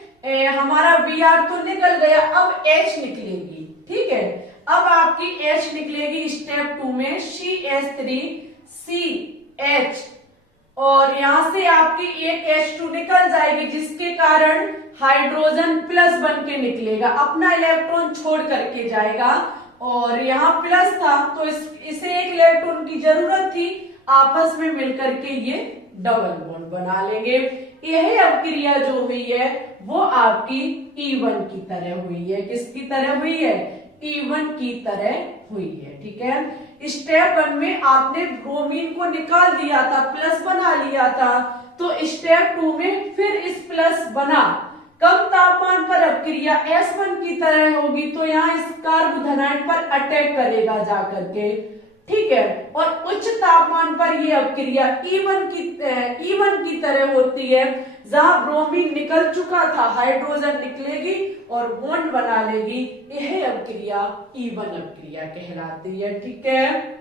हमारा VR तो निकल गया, अब H निकलेगी, ठीक है। अब आपकी H निकलेगी स्टेप 2 में CH3CH, और यहां से आपकी एक H2 निकल जाएगी, जिसके कारण हाइड्रोजन प्लस बन के निकलेगा, अपना इलेक्ट्रॉन छोड़ करके जाएगा, और यहाँ प्लस था तो इसे एक इलेक्ट्रॉन की जरूरत थी, आपस में मिलकर के ये डबल बॉन्ड बना लेंगे। यही अभिक्रिया जो हुई है वो आपकी E1 की तरह हुई है। किसकी तरह हुई है, E1 की तरह हुई है, ठीक है। स्टेप 1 में आपने ब्रोमीन को निकाल दिया था, प्लस बना लिया था, तो स्टेप 2 में फिर इस प्लस बना, कम तापमान पर अभिक्रिया S1 की तरह होगी, तो यहाँ इस कार्ब धनायन पर अटैक करेगा जाकर के, ठीक है। और उच्च तापमान पर यह अभिक्रिया E1 की तरह होती है, जहां ब्रोमीन निकल चुका था, हाइड्रोजन निकलेगी और बॉन्ड बना लेगी, यह अभिक्रिया E1 अभिक्रिया कहलाती है, ठीक है।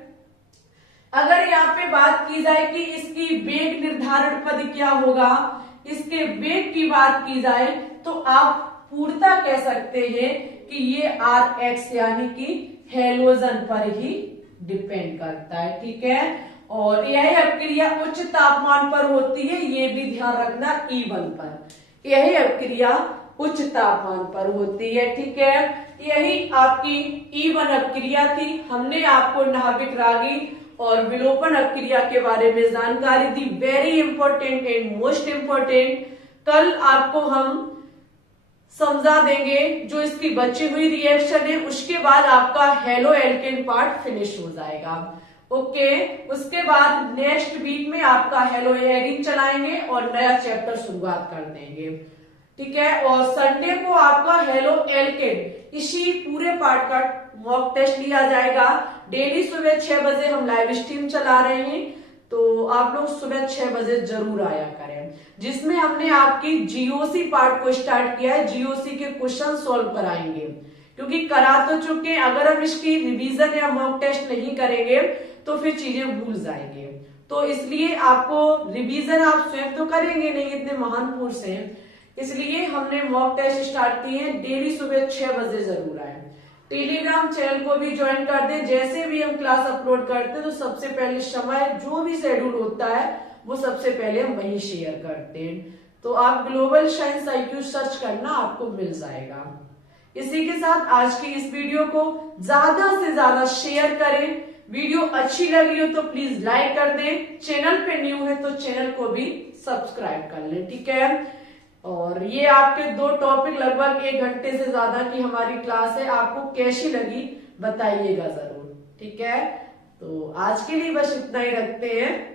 अगर यहाँ पे बात की जाए कि इसकी वेग निर्धारण पद क्या होगा, इसके वेग की बात की जाए तो आप पूर्णतः कह सकते हैं कि ये Rx यानी कि हैलोजन पर ही डिपेंड करता है, ठीक है। और यही अभिक्रिया उच्च तापमान पर होती है, ये भी ध्यान रखना, E1 पर यही अभिक्रिया उच्च तापमान पर होती है, ठीक है। यही आपकी E1 अभिक्रिया थी। हमने आपको नाभिक रागी और विलोपन अभिक्रिया के बारे में जानकारी दी, very important and most important. कल आपको हम समझा देंगे जो इसकी बची हुई रिएक्शन है, उसके बाद आपका हेलो एल्केन पार्ट फिनिश हो जाएगा, ओके। उसके बाद नेक्स्ट वीक में आपका हेलो एरीन चलाएंगे और नया चैप्टर शुरुआत कर देंगे, ठीक है। और संडे को आपका हेलो एल्केन इसी पूरे पार्ट का मॉक टेस्ट लिया जाएगा। डेली सुबह 6 बजे हम लाइव स्ट्रीम चला रहे हैं, तो आप लोग सुबह 6 बजे जरूर आया करें, जिसमें हमने आपकी जीओसी पार्ट को स्टार्ट किया है। जीओसी के क्वेश्चन सॉल्व कराएंगे, क्योंकि करा तो चुके, अगर हम इसकी रिवीजन या मॉक टेस्ट नहीं करेंगे तो फिर चीजें भूल जाएंगे, तो इसलिए आपको रिवीजन आप स्वयं तो करेंगे नहीं, इतने महान पुरुष हैं, इसलिए हमने मॉक टेस्ट स्टार्ट किए हैं। डेली सुबह 6 बजे जरूर आए। टेलीग्राम चैनल को भी ज्वाइन कर दें, जैसे भी हम क्लास अपलोड करते हैं तो सबसे पहले समय जो भी शेड्यूल होता है वो सबसे पहले हम वही शेयर करते हैं। तो आप ग्लोबल साइंस IQ सर्च करना, आपको मिल जाएगा। इसी के साथ आज की इस वीडियो को ज्यादा से ज्यादा शेयर करें। वीडियो अच्छी लगी हो तो प्लीज लाइक कर दें, चैनल पे न्यू है तो चैनल को भी सब्सक्राइब कर लें, ठीक है। और ये आपके 2 टॉपिक लगभग 1 घंटे से ज्यादा की हमारी क्लास है, आपको कैसी लगी बताइएगा जरूर, ठीक है। तो आज के लिए बस इतना ही रखते हैं,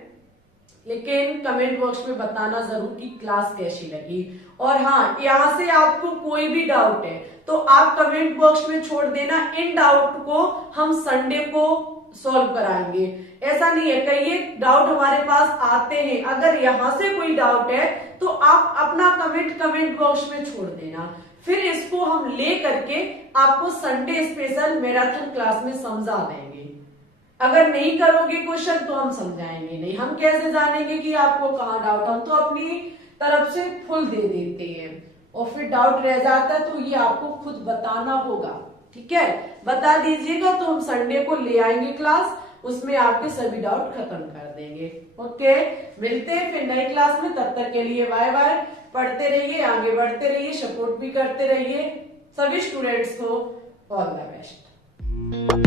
लेकिन कमेंट बॉक्स में बताना जरूर कि क्लास कैसी लगी। और हाँ, यहाँ से आपको कोई भी डाउट है तो आप कमेंट बॉक्स में छोड़ देना, इन डाउट को हम संडे को सॉल्व कराएंगे। ऐसा नहीं है, कई डाउट हमारे पास आते हैं, अगर यहाँ से कोई डाउट है तो आप अपना कमेंट बॉक्स में छोड़ देना, फिर इसको हम ले करके आपको संडे स्पेशल मैराथन क्लास में समझा देंगे। अगर नहीं करोगे क्वेश्चन तो हम समझाएंगे नहीं, हम कैसे जानेंगे कि आपको कहाँ डाउट, हम तो अपनी तरफ से फुल दे देते हैं, और फिर डाउट रह जाता है तो ये आपको खुद बताना होगा, ठीक है। बता दीजिएगा तो हम संडे को ले आएंगे क्लास, उसमें आपके सभी डाउट खत्म कर देंगे, ओके। मिलते हैं फिर नई क्लास में, तब तक के लिए बाय बाय। पढ़ते रहिए, आगे बढ़ते रहिए, सपोर्ट भी करते रहिए। सभी स्टूडेंट्स को ऑल द बेस्ट।